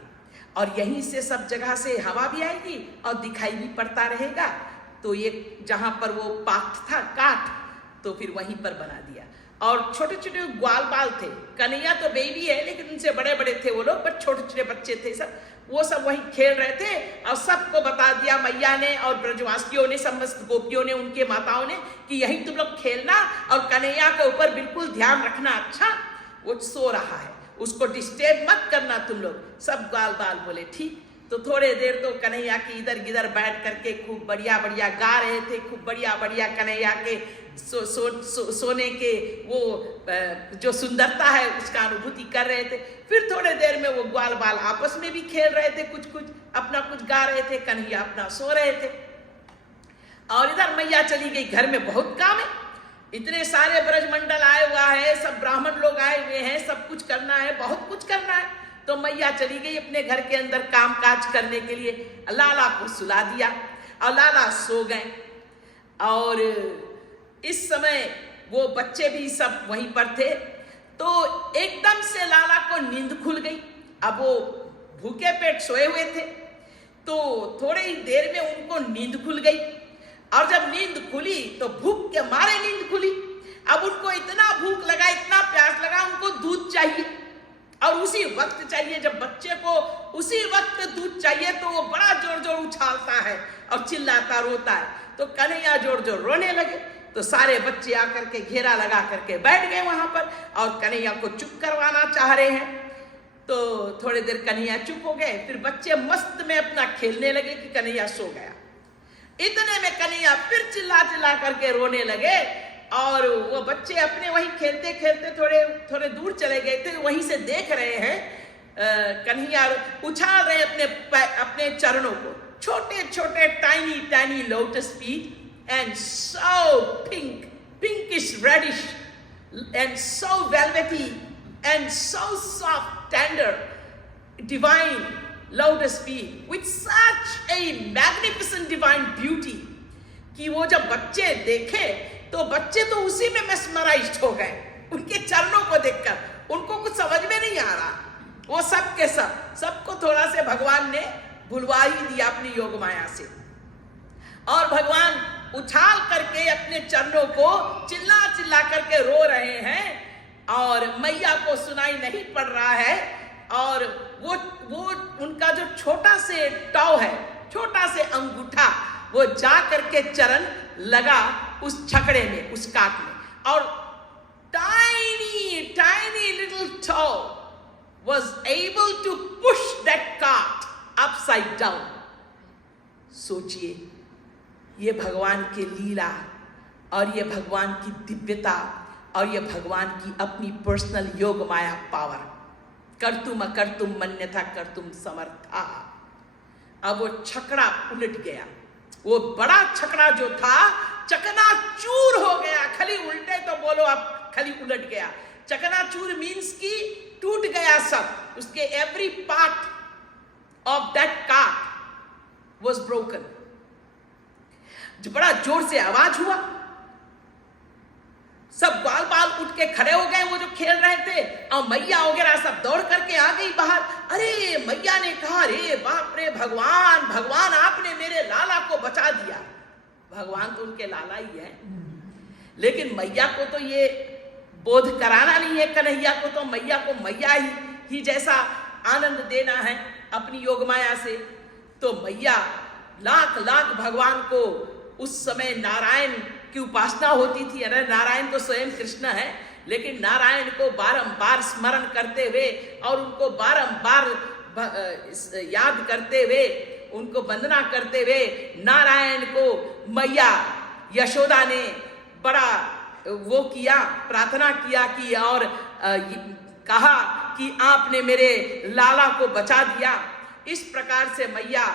और यहीं से सब जगह से हवा भी आएगी और दिखाई भी पड़ता रहेगा। तो ये जहां पर वो पाठ था काट, तो फिर वहीं पर बना दिया। और छोटे छोटे ग्वाल बाल थे। कन्हैया तो बेबी है, लेकिन उनसे बड़े बड़े थे वो लोग, बट छोटे छोटे बच्चे थे सब, वो सब वहीं खेल रहे थे। और सबको बता दिया मैया ने, और ब्रजवासियों ने, समस्त गोपियों ने, उनके माताओं ने, कि यहीं तुम लोग खेलना, और कन्हैया के ऊपर बिल्कुल ध्यान रखना। अच्छा, वो सो रहा है, उसको डिस्टर्ब मत करना तुम लोग। सब ग्वाल बाल बोले ठीक। तो थोड़े देर तो कन्हैया की इधर गिधर बैठ करके खूब बढ़िया बढ़िया गा रहे थे, खूब बढ़िया बढ़िया कन्हैया के सोने के वो जो सुंदरता है उसका अनुभूति कर रहे थे। फिर थोड़े देर में वो ग्वाल बाल आपस में भी खेल रहे थे, कुछ अपना कुछ गा रहे थे, कन्हैया अपना सो रहे थे। और इधर मैया चली गई, घर में बहुत काम है, इतने सारे ब्रजमंडल आए हुआ है, सब ब्राह्मण लोग आए हुए हैं, सब कुछ करना है, बहुत कुछ करना है। तो मैया चली गई अपने घर के अंदर काम काज करने के लिए। लाला को सुला दिया और लाला सो गए। और इस समय वो बच्चे भी सब वहीं पर थे। तो एकदम से लाला को नींद खुल गई। अब वो भूखे पेट सोए हुए थे, तो थोड़ी ही देर में उनको नींद खुल गई। और जब नींद खुली तो भूख के मारे नींद खुली। अब उनको इतना भूख लगा, इतना प्यास लगा, उनको दूध चाहिए, और उसी वक्त चाहिए। जब बच्चे को उसी वक्त दूध चाहिए तो वो बड़ा जोर जोर उछालता है और चिल्लाता रोता है। तो कन्हैया जोर जोर रोने लगे। तो सारे बच्चे आकर के घेरा लगा करके बैठ गए वहां पर, और कन्हैया को चुप करवाना चाह रहे हैं। तो थोड़ी देर कन्हैया चुप हो गए, फिर बच्चे मस्त में अपना खेलने लगे कि कन्हैया सो गया। इतने में कन्हैया फिर चिल्ला चिल्ला करके रोने लगे, और वो वो बच्चे अपने वहीं खेलते खेलते थोड़े थोड़े दूर चले गए थे, वहीं से देख रहे हैं कन्हैया उछाल रहे अपने चरणों को, छोटे छोटे tiny tiny lotus feet and so pinkish reddish and so velvety and so soft, tender, divine lotus feet with such a magnificent divine beauty कि वो जब बच्चे देखे तो बच्चे तो उसी में mesmerized हो गए उनके चरणों को देखकर। उनको कुछ समझ में नहीं आ रहा, वो सब के सबको थोड़ा से भगवान ने भुलवा ही दिया अपनी योग माया से, और भगवान उछाल करके अपने चरणों को चिल्ला चिल्ला करके रो रहे हैं, और मैया को सुनाई नहीं पड़ रहा है। और वो उनका जो छोटा से टॉ है, छोटा से अंगूठा, वो जा करके चरण लगा उस छकड़े में, उस काट में, और tiny little toe was able to push that cart upside down. सोचिए, ये भगवान की लीला और ये भगवान की दिव्यता और ये भगवान की अपनी पर्सनल योग माया पावर। कर्तुम अकर्तुम मन्यथा कर्तुम समर्था। अब वो छकड़ा उलट गया, वो बड़ा छकड़ा जो था चकनाचूर हो गया। खाली उल्टे तो बोलो, अब खाली उलट गया। चकनाचूर मीन्स कि टूट गया सब, उसके every part of that cart was broken. बड़ा जोर से आवाज हुआ, सब बाल बाल उठ के खड़े हो गए, वो जो खेल रहे थे, और मैया वगैरह सब दौड़ करके आ गई बाहर। अरे मैया ने कहा, अरे बाप रे भगवान, भगवान आपने मेरे लाला को बचा दिया। भगवान तो उनके लाला ही है, लेकिन मैया को तो ये बोध कराना नहीं है। कन्हैया को तो मैया को मैया ही जैसा आनंद देना है अपनी योग माया से। तो मैया लाख लाख भगवान को, उस समय नारायण की उपासना होती थी। अरे नारायण तो स्वयं कृष्ण है, लेकिन नारायण को बारंबार स्मरण करते हुए और उनको बारंबार याद करते हुए, उनको वंदना करते हुए, नारायण को मैया यशोदा ने बड़ा वो किया, प्रार्थना किया कि, और कहा कि आपने मेरे लाला को बचा दिया। इस प्रकार से मैया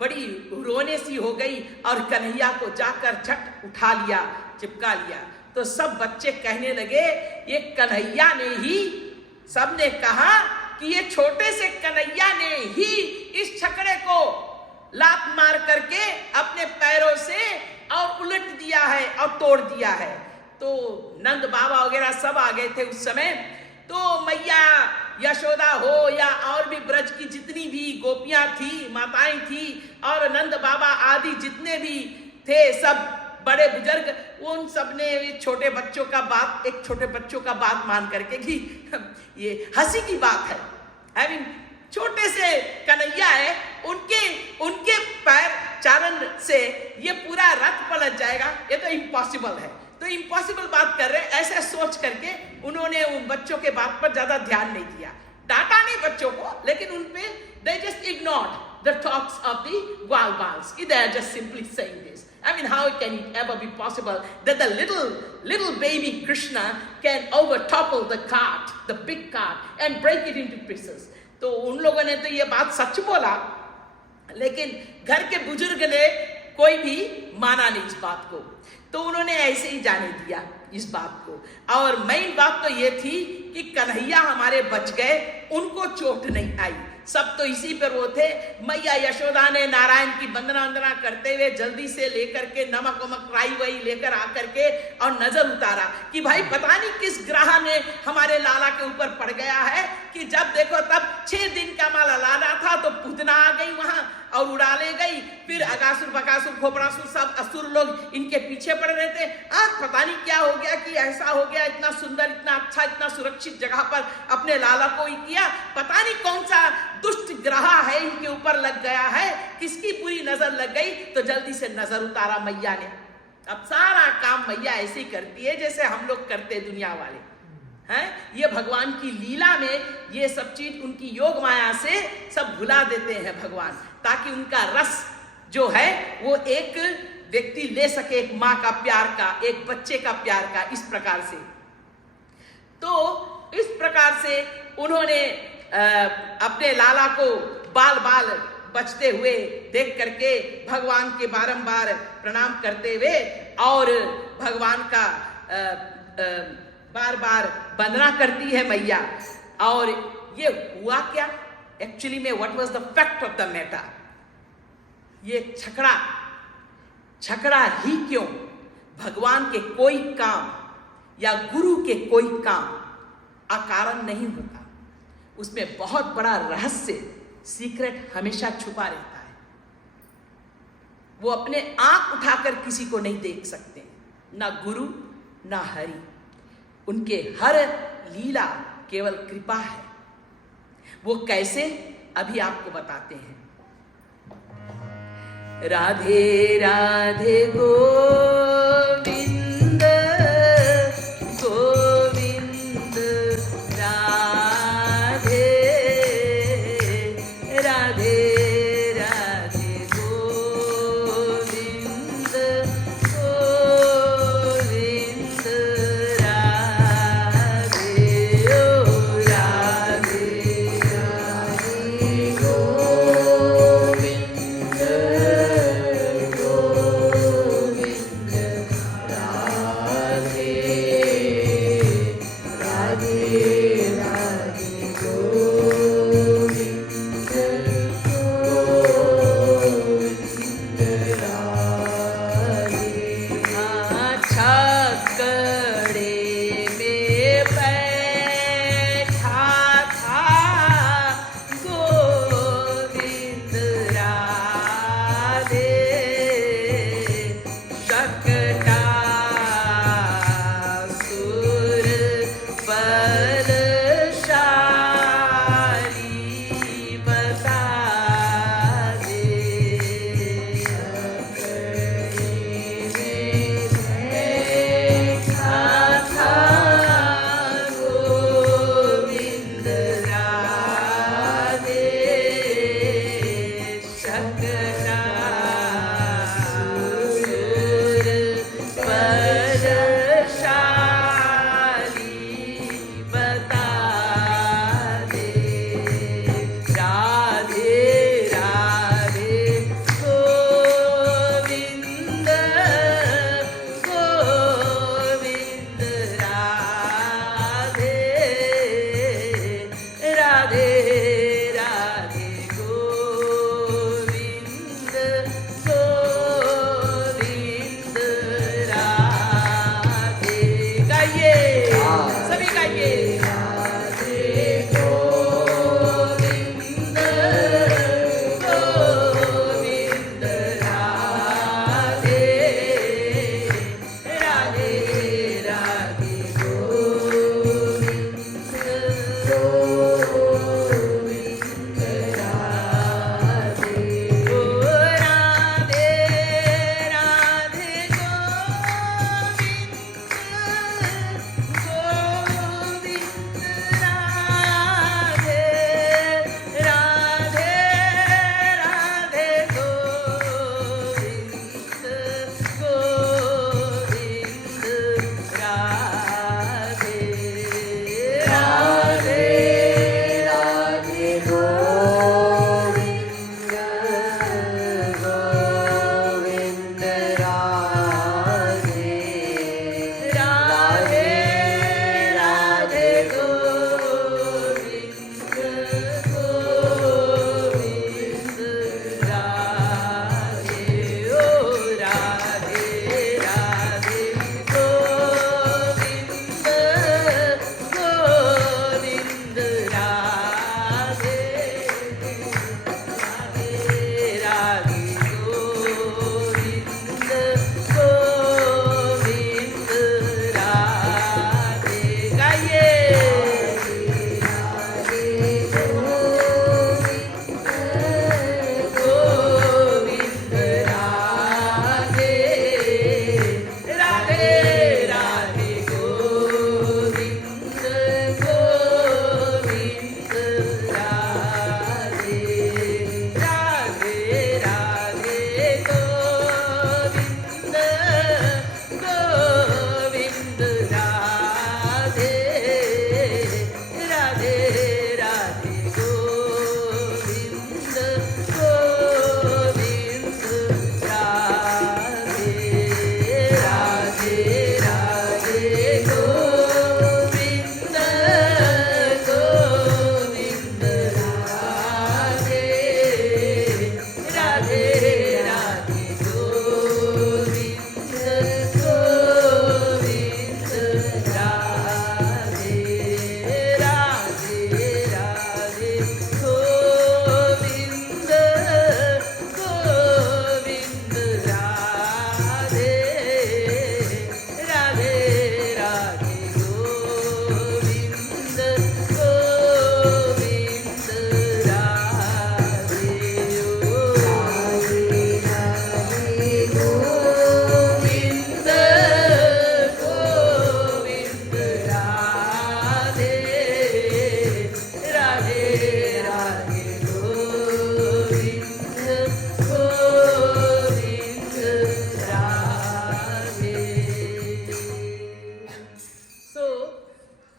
बड़ी रोने सी हो गई और कन्हैया को जाकर झट उठा लिया, चिपका लिया। तो सब बच्चे कहने लगे, ये कन्हैया ने ही, सबने कहा कि ये छोटे से कन्हैया ने ही इस छकड़े को लात मार करके अपने पैरों से और उलट दिया है और तोड़ दिया है। तो नंद बाबा वगैरह सब आ गए थे उस समय। तो मैया यशोदा हो या और भी ब्रज की जितनी भी गोपियां थी, माताएं थी, और नंद बाबा आदि जितने भी थे, सब बड़े बुजुर्ग, उन सब ने छोटे बच्चों का बात, एक छोटे बच्चों का बात मान करके कि ये हंसी की बात है, आई मीन छोटे से कन्हैया है, उनके पैर चारण से ये पूरा रथ पलट जाएगा, ये तो इम्पॉसिबल है। तो इम्पॉसिबल बात कर रहे, ऐसे सोच करके उन्होंने उन बच्चों के बात पर ज्यादा ध्यान नहीं दिया। डांटा नहीं बच्चों को, लेकिन उनपे they just ignored the talks of the Gwal Bals. They are just simply saying this. I mean, how can it ever be possible that the little baby Krishna can overtopple the cart, the big cart, and break it into pieces? तो उन लोगों ने तो ये बात सच बोला, लेकिन घर के बुजुर्ग ने कोई भी माना नहीं इस बात को। तो उन्होंने ऐसे ही जाने दिया इस बात को। और मेन बात तो ये थी कि कन्हैया हमारे बच गए, उनको चोट नहीं आई। सब तो इसी पर वो थे। मैया यशोदा ने नारायण की वंदना करते हुए जल्दी से लेकर के नमक वमक राई वही लेकर आकर के और नजर उतारा कि भाई पता नहीं किस ग्रह ने हमारे लाला के ऊपर पड़ गया है कि जब देखो तब 6 दिन का माला लाला था तो पूतना आ गई वहां और उड़ा ले गई। फिर अगासुर बकासुर खोपड़ासुर सब असुर लोग इनके पीछे पड़ रहे थे। पता नहीं क्या हो गया कि ऐसा हो गया, इतना सुंदर, इतना अच्छा, इतना सुरक्षित जगह पर अपने लाला को ही किया। पता नहीं कौन सा दुष्ट ग्रह है इनके ऊपर लग गया है, किसकी पूरी नजर लग गई। तो जल्दी से नजर उतारा मैया ने। अब सारा काम मैया ऐसे ही करती है जैसे हम लोग करते दुनिया वाले हैं। ये भगवान की लीला में ये सब चीज उनकी योग माया से सब भुला देते हैं भगवान, ताकि उनका रस जो है वो एक व्यक्ति ले सके एक माँ का प्यार का, एक बच्चे का प्यार का, इस प्रकार से। तो इस प्रकार से उन्होंने अपने लाला को बाल बाल बचते हुए देख करके भगवान के बारंबार प्रणाम करते हुए और भगवान का बार बार वंदना करती है मैया। और ये हुआ क्या एक्चुअली में, what was the fact of the matter? ये झगड़ा ही क्यों? भगवान के कोई काम या गुरु के कोई काम अकारण नहीं होता, उसमें बहुत बड़ा रहस्य, सीक्रेट हमेशा छुपा रहता है। वो अपने आंख उठाकर किसी को नहीं देख सकते, ना गुरु ना हरि। उनके हर लीला केवल कृपा है। वो कैसे, अभी आपको बताते हैं। राधे राधे गोविंद गोविंद, राधे राधे राधे गोविंद गोविंद, राधे ओ राधे राधे गोविंद गोविंद,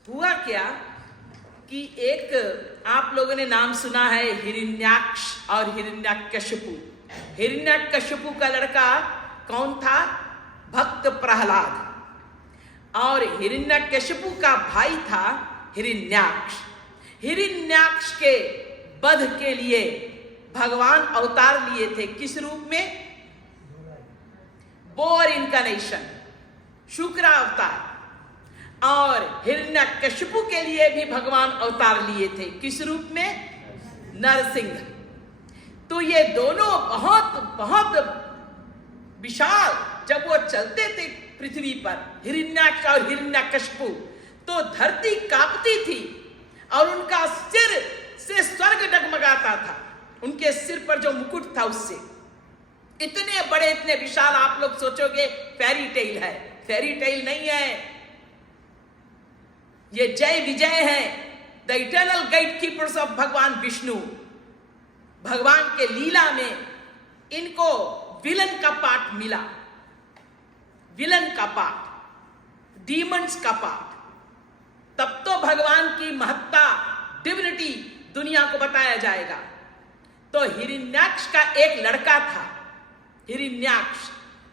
हुआ क्या कि एक आप लोगों ने नाम सुना है हिरण्याक्ष और हिरण्यकशिपु। हिरण्यकशिपु का लड़का कौन था? भक्त प्रहलाद। और हिरण्यकशिपु का भाई था हिरण्याक्ष। हिरण्याक्ष के वध के लिए भगवान अवतार लिए थे। किस रूप में? बोर इनकारनेशन, शुक्र अवतार। और हिरण्यकशिपु के लिए भी भगवान अवतार लिए थे। किस रूप में? नरसिंह। तो ये दोनों बहुत बहुत विशाल, जब वो चलते थे पृथ्वी पर, हिरण्याक्ष और हिरण्यकशिपु, तो धरती कांपती थी और उनका सिर से स्वर्ग डगमगाता था। उनके सिर पर जो मुकुट था उससे। इतने बड़े, इतने विशाल, आप लोग सोचोगे फेरी टेल है। फेरी टेल नहीं है, ये जय विजय है। The eternal gate keepers of भगवान विष्णु। भगवान के लीला में इनको विलन का पार्ट मिला, विलन का पार्ट, डीमंस का पार्ट। तब तो भगवान की महत्ता, डिविनिटी दुनिया को बताया जाएगा। तो हिरण्याक्ष का एक लड़का था, हिरण्याक्ष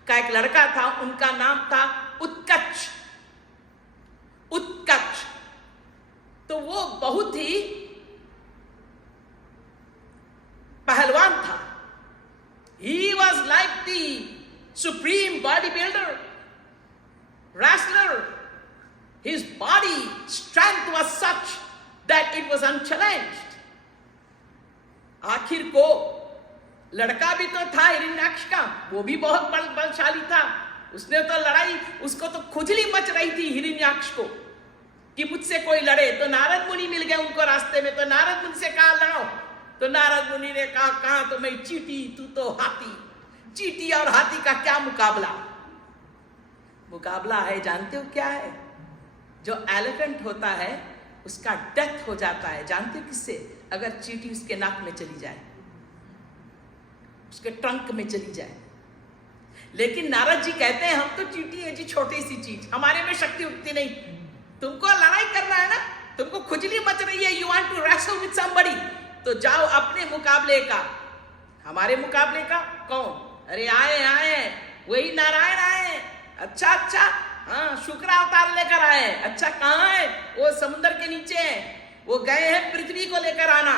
का एक लड़का था, उनका नाम था उत्कच। उत्कच तो वो बहुत ही पहलवान था। He was like the supreme bodybuilder, wrestler. His body strength was such that it was unchallenged. आखिर को लड़का भी तो था हिरण्याक्ष का, वो भी बहुत बलशाली था। उसने तो लड़ाई, उसको तो खुजली मच रही थी हिरण्याक्ष को कि मुझसे कोई लड़े। तो नारद मुनि मिल गए उनको रास्ते में। तो नारद मुनि से कहा लड़ो। तो नारद मुनि ने कहा कहां, तो मैं चींटी, तू तो हाथी। चींटी और हाथी का क्या मुकाबला? मुकाबला है, जानते हो क्या है? जो एलिफेंट होता है उसका डेथ हो जाता है, जानते हो किससे? अगर चींटी उसके नाक में चली जाए, उसके ट्रंक में चली जाए। लेकिन नारद जी कहते हैं हम तो चींटी है जी, छोटी सी चीज, हमारे में शक्ति उठती नहीं। तुमको लड़ाई करना है ना, तुमको खुजली मच रही है, you want to wrestle with somebody, तो जाओ अपने मुकाबले का। हमारे मुकाबले का कौन? अरे आए वही नारायण आए। अच्छा, हाँ, शुक्र अवतार लेकर आए। अच्छा, कहाँ है? वो समुद्र के नीचे है। वो गए हैं पृथ्वी को लेकर आना,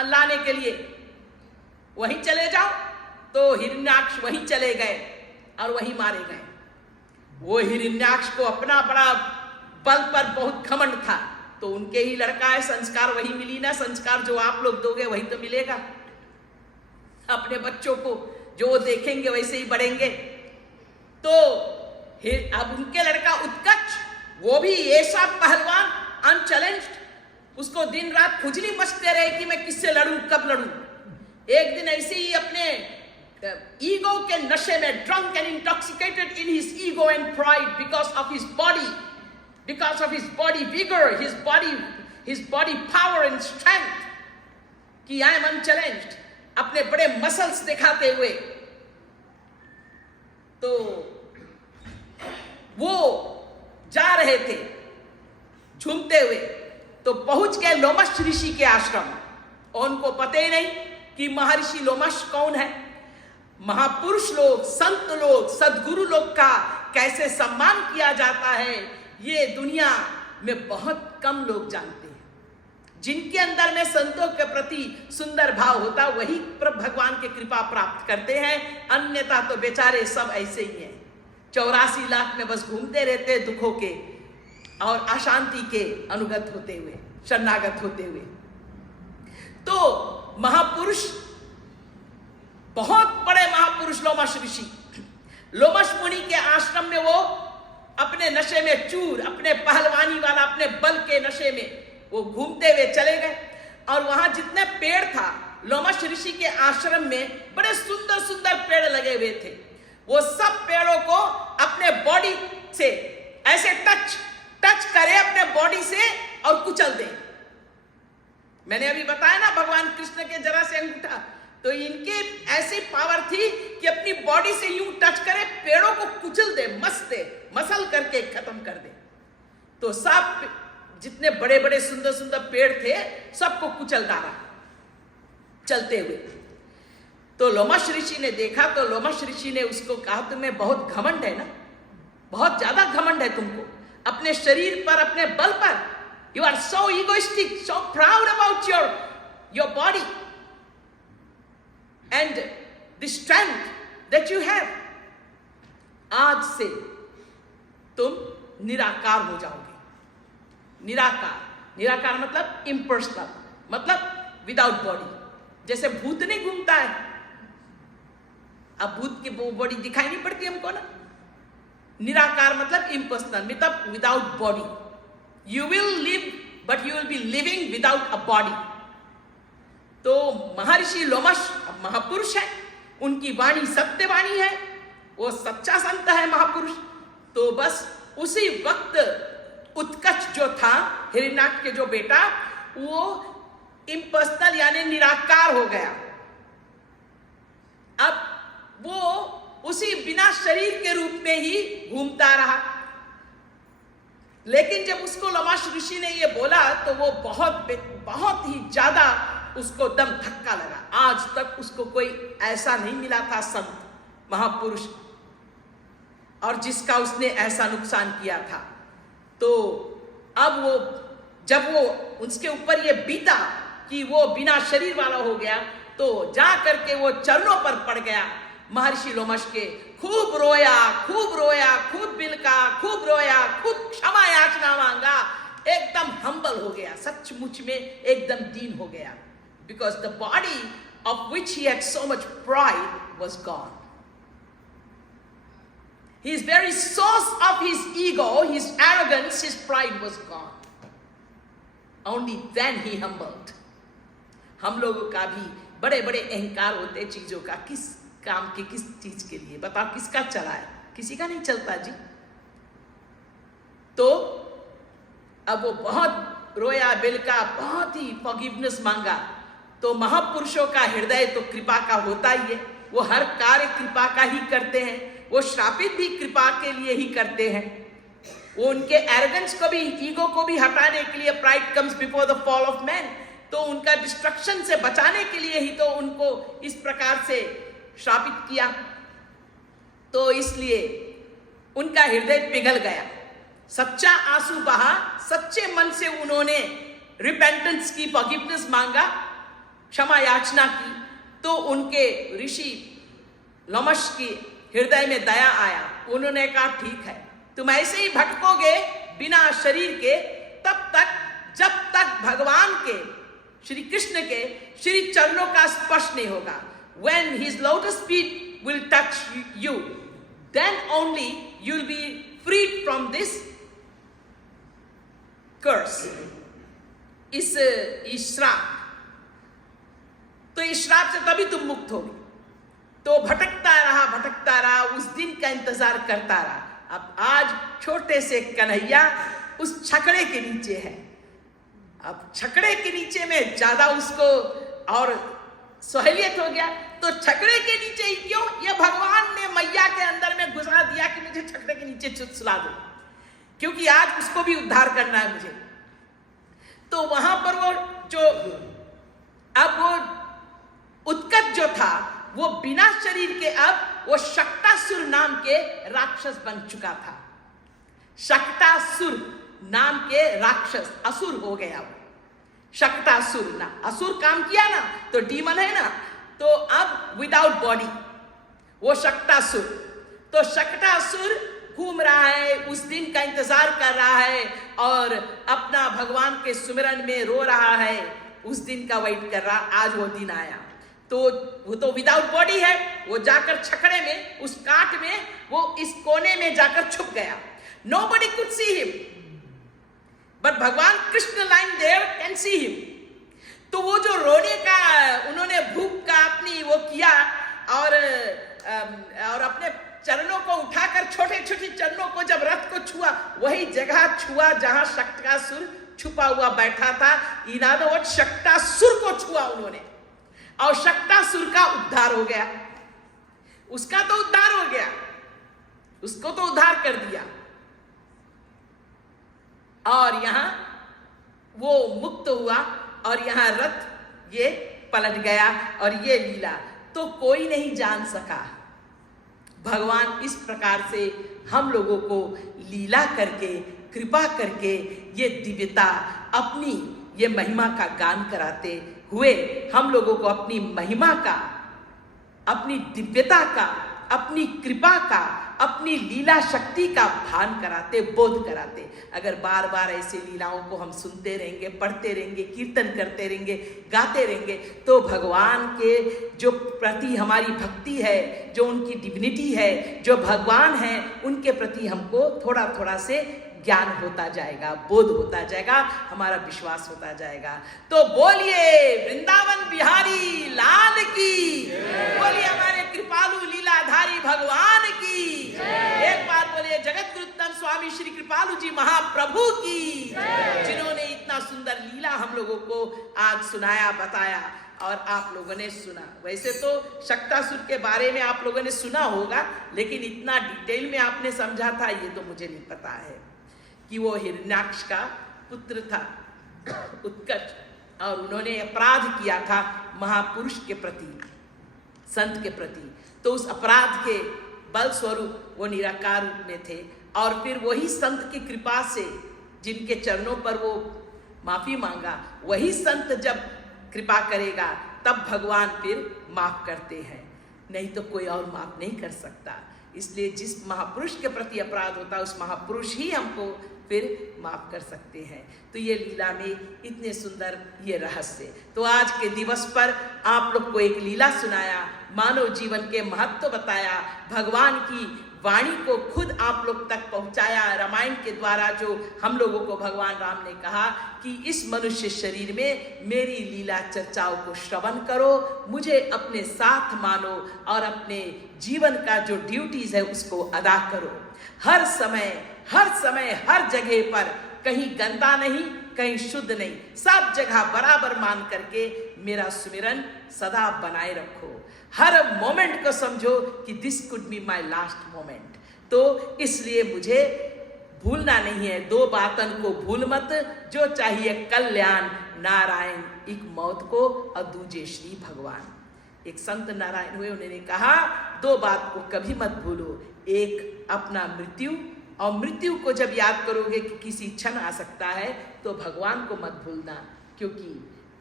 लाने के लिए। वहीं चले जाओ। तो हिरण्याक्ष वहीं चले गए और वहीं मारे गए। वो हिरण्याक्ष को अपना बड़ा बल पर बहुत घमंड था। तो उनके ही लड़का है, संस्कार वही मिली ना। संस्कार जो आप लोग दोगे वही तो मिलेगा। अपने बच्चों को जो देखेंगे वैसे ही बढ़ेंगे। तो अब उनके लड़का उत्कच, वो भी ऐसा पहलवान, अनचैलेंज्ड। उसको दिन रात खुजली मचते रहे कि मैं किससे लड़ूं, कब लड़ूं। एक दिन ऐसे ही अपने ईगो के नशे में, drunk and intoxicated in his ego and pride, because of his body, because of his body vigor, his body power and strength, कि I am unchallenged, अपने बड़े मसल्स दिखाते हुए। तो वो जा रहे थे झूमते हुए। तो पहुंच गए लोमश ऋषि के आश्रम। और उनको पता ही नहीं कि महर्षि लोमश कौन है। महापुरुष लोग, संत लोग, सद्गुरु लोग का कैसे सम्मान किया जाता है, ये दुनिया में बहुत कम लोग जानते हैं। जिनके अंदर में संतों के प्रति सुंदर भाव होता, वही भगवान की कृपा प्राप्त करते हैं। अन्यथा तो बेचारे सब ऐसे ही हैं, 84 लाख में बस घूमते रहते हैं दुखों के और अशांति के अनुगत होते हुए, शरणागत होते हुए। तो महापुरुष, बहुत बड़े महापुरुष लोमश ऋषि, लोमश मुनि के आश्रम में वो अपने नशे में चूर, अपने पहलवानी वाला, अपने बल के नशे में वो घूमते हुए चले गए। और वहां जितने पेड़ था लोमश ऋषि के आश्रम में, बड़े सुंदर सुंदर पेड़ लगे हुए थे। वो सब पेड़ों को अपने बॉडी से ऐसे टच करे अपने बॉडी से और कुचल दे। मैंने अभी बताया ना भगवान कृष्ण के जरा से अंगूठा, तो इनके ऐसी पावर थी कि अपनी बॉडी से यूं टच करे, पेड़ों को कुचल दे, मसल करके खत्म कर दे। तो सब जितने बड़े बड़े सुंदर सुंदर पेड़ थे सबको कुचल डाला चलते हुए। तो लोमश ऋषि ने देखा, तो लोमश ऋषि ने उसको कहा तुम्हें बहुत घमंड है ना, बहुत ज्यादा घमंड है तुमको अपने शरीर पर, अपने बल पर। You are so egoistic, so proud about your body and the strength that you have. आज से तुम निराकार हो जाओगे। निराकार मतलब इम्पर्सनल, मतलब विदाउट बॉडी। जैसे भूत नहीं घूमता है, अब भूत की बॉडी दिखाई नहीं पड़ती हमको ना। निराकार मतलब इम्पर्सनल, मतलब without body. You will live but you will be living without a body. तो महर्षि लोमश महापुरुष है, उनकी वाणी सत्य वाणी है, वो सच्चा संत है महापुरुष। तो बस उसी वक्त उत्कच जो था हिरण्याक्ष के जो बेटा, वो इम्पर्सनल यानी निराकार हो गया। अब वो उसी बिना शरीर के रूप में ही घूमता रहा। लेकिन जब उसको लोमश ऋषि ने ये बोला तो वो बहुत ही ज्यादा उसको दम धक्का लगा। आज तक उसको कोई ऐसा नहीं मिला था संत महापुरुष, और जिसका उसने ऐसा नुकसान किया था। तो अब वो जब वो उसके ऊपर ये बीता कि वो बिना शरीर वाला हो गया, तो जा करके वो चरणों पर पड़ गया महर्षि लोमश के। खूब रोया, खूब रोया, खूब बिलका, खूब रोया, खूब क्षमा याचना मांगा, एकदम हम्बल हो गया, सचमुच में एकदम दीन हो गया। Because the body of which he had so much pride was gone. His very source of his ego, his arrogance, his pride was gone. Only then he humbled. हम लोगों का भी बड़े बड़े अहंकार होते चीजों का, किस काम के, किस चीज के लिए, बताओ किसका चला है? किसी का नहीं चलता जी। तो अब वो बहुत रोया, बिलका, बहुत ही फॉरगिवनेस मांगा। तो महापुरुषों का हृदय तो कृपा का होता ही है, वो हर कार्य कृपा का ही करते हैं। वो श्रापित भी कृपा के लिए ही करते हैं। वो उनके एरोगेंस को भी, ईगो को भी हटाने के लिए, pride comes before the fall of man, तो उनका डिस्ट्रक्शन से बचाने के लिए ही तो उनको इस प्रकार से श्रापित किया। तो इसलिए उनका हृदय पिघल गया, सच्चा आंसू बहा, सच्चे मन से उन्होंने रिपेंटेंस की, फॉरगिवनेस मांगा, क्षमा याचना की। तो उनके ऋषि लोमश की हृदय में दया आया। उन्होंने कहा ठीक है, तुम ऐसे ही भटकोगे बिना शरीर के तब तक जब तक भगवान के, श्री कृष्ण के श्री चरणों का स्पर्श नहीं होगा। When his lotus feet will touch you, then only you will be freed from this curse, इस श्राप। तो इस श्राप से तभी तुम मुक्त होगे। तो भटकता रहा, उस दिन का इंतजार करता रहा। अब आज छोटे से कन्हैया उस छकड़े के नीचे है। अब छकड़े के नीचे में ज्यादा उसको और सहेलियत हो गया। तो छकड़े के नीचे ही क्यों? ये भगवान ने मैया के अंदर में घुसा दिया कि मुझे छकड़े के नीचे सुला दो, क्योंकि आज उसको भी उद्धार करना है मुझे। तो वहां पर वो जो अब वो उत्कच जो था, वो बिना शरीर के अब वो शक्टासुर नाम के राक्षस बन चुका था। शक्टासुर नाम के राक्षस, असुर हो गया वो। शक्टासुर ना, असुर काम किया ना तो डीमन है ना, तो अब विदाउट बॉडी वो शक्टासुर। तो शक्टासुर घूम रहा है, उस दिन का इंतजार कर रहा है और अपना भगवान के सुमिरन में रो रहा है, उस दिन का वेट कर रहा। आज वो दिन आया। तो वो तो विदाउट बॉडी है, वो जाकर छकड़े में, उस काट में, वो इस कोने में जाकर छुप गया। Nobody could see him, but भगवान Krishna lying there can see him। तो वो जो रोने का उन्होंने भूख का अपनी वो किया और अपने चरणों को उठाकर, छोटे छोटे चरणों को जब रथ को छुआ, वही जगह छुआ जहां शक्टासुर छुपा हुआ बैठा था। इन अदर वर्ड्स, शक्टासुर को छुआ उन्होंने और शक्टासुर का उद्धार हो गया। उसका तो उद्धार हो गया, उसको तो उद्धार कर दिया। और यहां वो मुक्त हुआ और यहाँ रथ ये पलट गया और ये लीला तो कोई नहीं जान सका। भगवान इस प्रकार से हम लोगों को लीला करके, कृपा करके ये दिव्यता, अपनी ये महिमा का गान कराते हुए हम लोगों को अपनी महिमा का, अपनी दिव्यता का, अपनी कृपा का, अपनी लीला शक्ति का भान कराते, बोध कराते। अगर बार बार ऐसे लीलाओं को हम सुनते रहेंगे, पढ़ते रहेंगे, कीर्तन करते रहेंगे, गाते रहेंगे, तो भगवान के जो प्रति हमारी भक्ति है, जो उनकी डिविनिटी है, जो भगवान है, उनके प्रति हमको थोड़ा थोड़ा से ज्ञान होता जाएगा, बोध होता जाएगा, हमारा विश्वास होता जाएगा। तो बोलिए वृंदावन बिहारी लाल की, बोलिए हमारे कृपालु लीलाधारी भगवान की, एक बार बोलिए जगत गुरुत्तम स्वामी श्री कृपालु जी महाप्रभु की, जिन्होंने इतना सुंदर लीला हम लोगों को आज सुनाया, बताया और आप लोगों ने सुना। वैसे तो शक्तासुर के बारे में आप लोगों ने सुना होगा, लेकिन इतना डिटेल में आपने समझा था ये तो मुझे नहीं पता है कि वो हिरण्याक्ष का पुत्र था उत्कट, और उन्होंने अपराध किया था महापुरुष के प्रति, संत के प्रति। तो उस अपराध के बल स्वरूप वो निराकार रूप में थे, और फिर वही संत की कृपा से, जिनके चरणों पर वो माफी मांगा, वही संत जब कृपा करेगा तब भगवान फिर माफ करते हैं, नहीं तो कोई और माफ नहीं कर सकता। इसलिए जिस महापुरुष के प्रति अपराध होता है उस महापुरुष ही हमको फिर माफ कर सकते हैं। तो ये लीला में इतने सुंदर ये रहस्य। तो आज के दिवस पर आप लोग को एक लीला सुनाया, मानव जीवन के महत्व बताया, भगवान की वाणी को खुद आप लोग तक पहुंचाया। रामायण के द्वारा जो हम लोगों को भगवान राम ने कहा कि इस मनुष्य शरीर में मेरी लीला चर्चाओं को श्रवण करो, मुझे अपने साथ मानो और अपने जीवन का जो ड्यूटीज है उसको अदा करो। हर समय हर जगह पर कहीं गंदा नहीं, कहीं शुद्ध नहीं, सब जगह बराबर मान करके मेरा सुमिरन सदा बनाए रखो। हर मोमेंट को समझो कि this could be my last moment. तो इसलिए मुझे भूलना नहीं है, दो बातन को भूल मत, जो चाहिए कल्याण नारायण, एक मौत को और दूजे श्री भगवान। एक संत नारायण हुए, उन्होंने कहा दो बात को कभी मत भूलो, एक अपना मृत्यु, और मृत्यु को जब याद करोगे कि किसी क्षण आ सकता है तो भगवान को मत भूलना, क्योंकि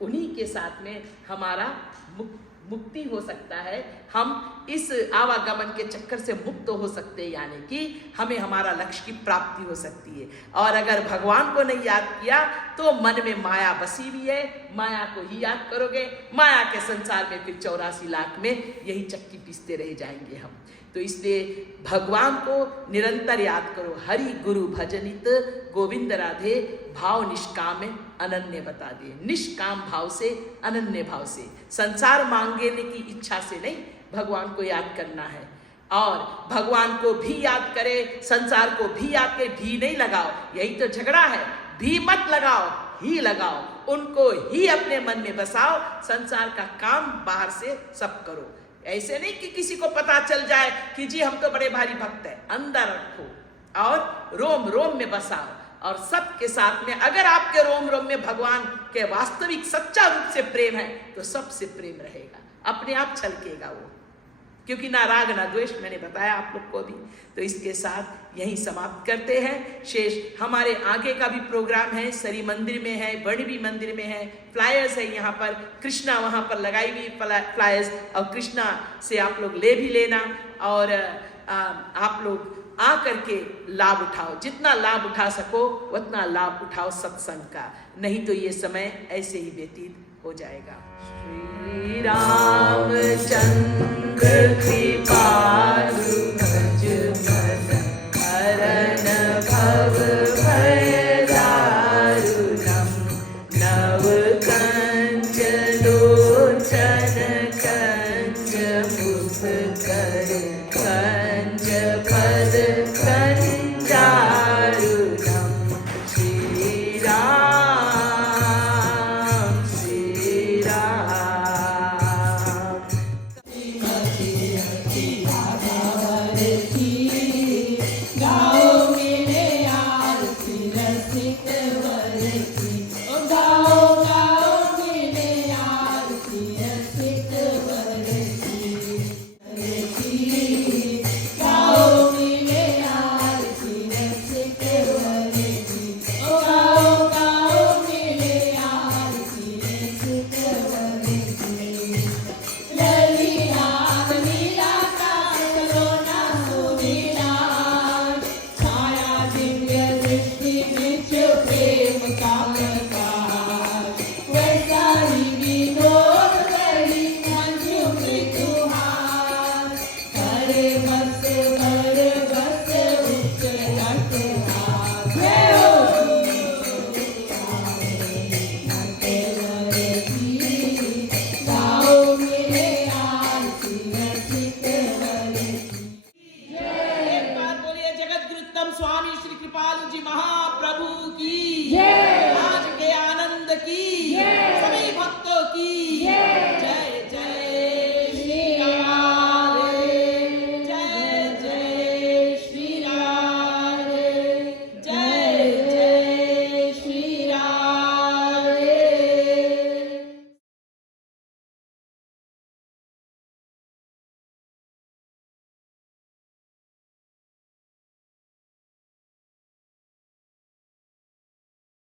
उन्हीं के साथ में हमारा मुक्ति हो सकता है, हम इस आवागमन के चक्कर से मुक्त हो सकते हैं, यानी कि हमें हमारा लक्ष्य की प्राप्ति हो सकती है। और अगर भगवान को नहीं याद किया तो मन में माया बसी हुई है, माया को ही याद करोगे, माया के संसार में फिर 84 लाख में यही चक्की पीसते रह जाएंगे हम। तो इसलिए भगवान को निरंतर याद करो। हरि गुरु भजनित गोविंद राधे, भाव निष्काम अनन्य बता दे। निष्काम भाव से, अनन्य भाव से, संसार मांगने की इच्छा से नहीं, भगवान को याद करना है। और भगवान को भी याद करे, संसार को भी याद करे, भी नहीं लगाओ, यही तो झगड़ा है। भी मत लगाओ, ही लगाओ, उनको ही अपने मन में बसाओ, संसार का काम बाहर से सब करो। ऐसे नहीं कि किसी को पता चल जाए कि जी हम तो बड़े भारी भक्त हैं, अंदर रखो और रोम रोम में बसाओ। और सबके साथ में अगर आपके रोम रोम में भगवान के वास्तविक सच्चा रूप से प्रेम है तो सबसे प्रेम रहेगा, अपने आप छलकेगा वो, क्योंकि ना राग ना द्वेष, मैंने बताया आप लोग को भी। तो इसके साथ यहीं समाप्त करते हैं। शेष हमारे आगे का भी प्रोग्राम है, सरी मंदिर में है, बड़वी मंदिर में है, फ्लायर्स है यहाँ पर, कृष्णा वहाँ पर लगाई हुई फ्लायर्स, और कृष्णा से आप लोग ले भी लेना, और आप लोग आ करके लाभ उठाओ, जितना लाभ उठा सको उतना लाभ उठाओ सत्संग का, नहीं तो ये समय ऐसे ही व्यतीत हो जाएगा। श्री रामचंद्र कृपालु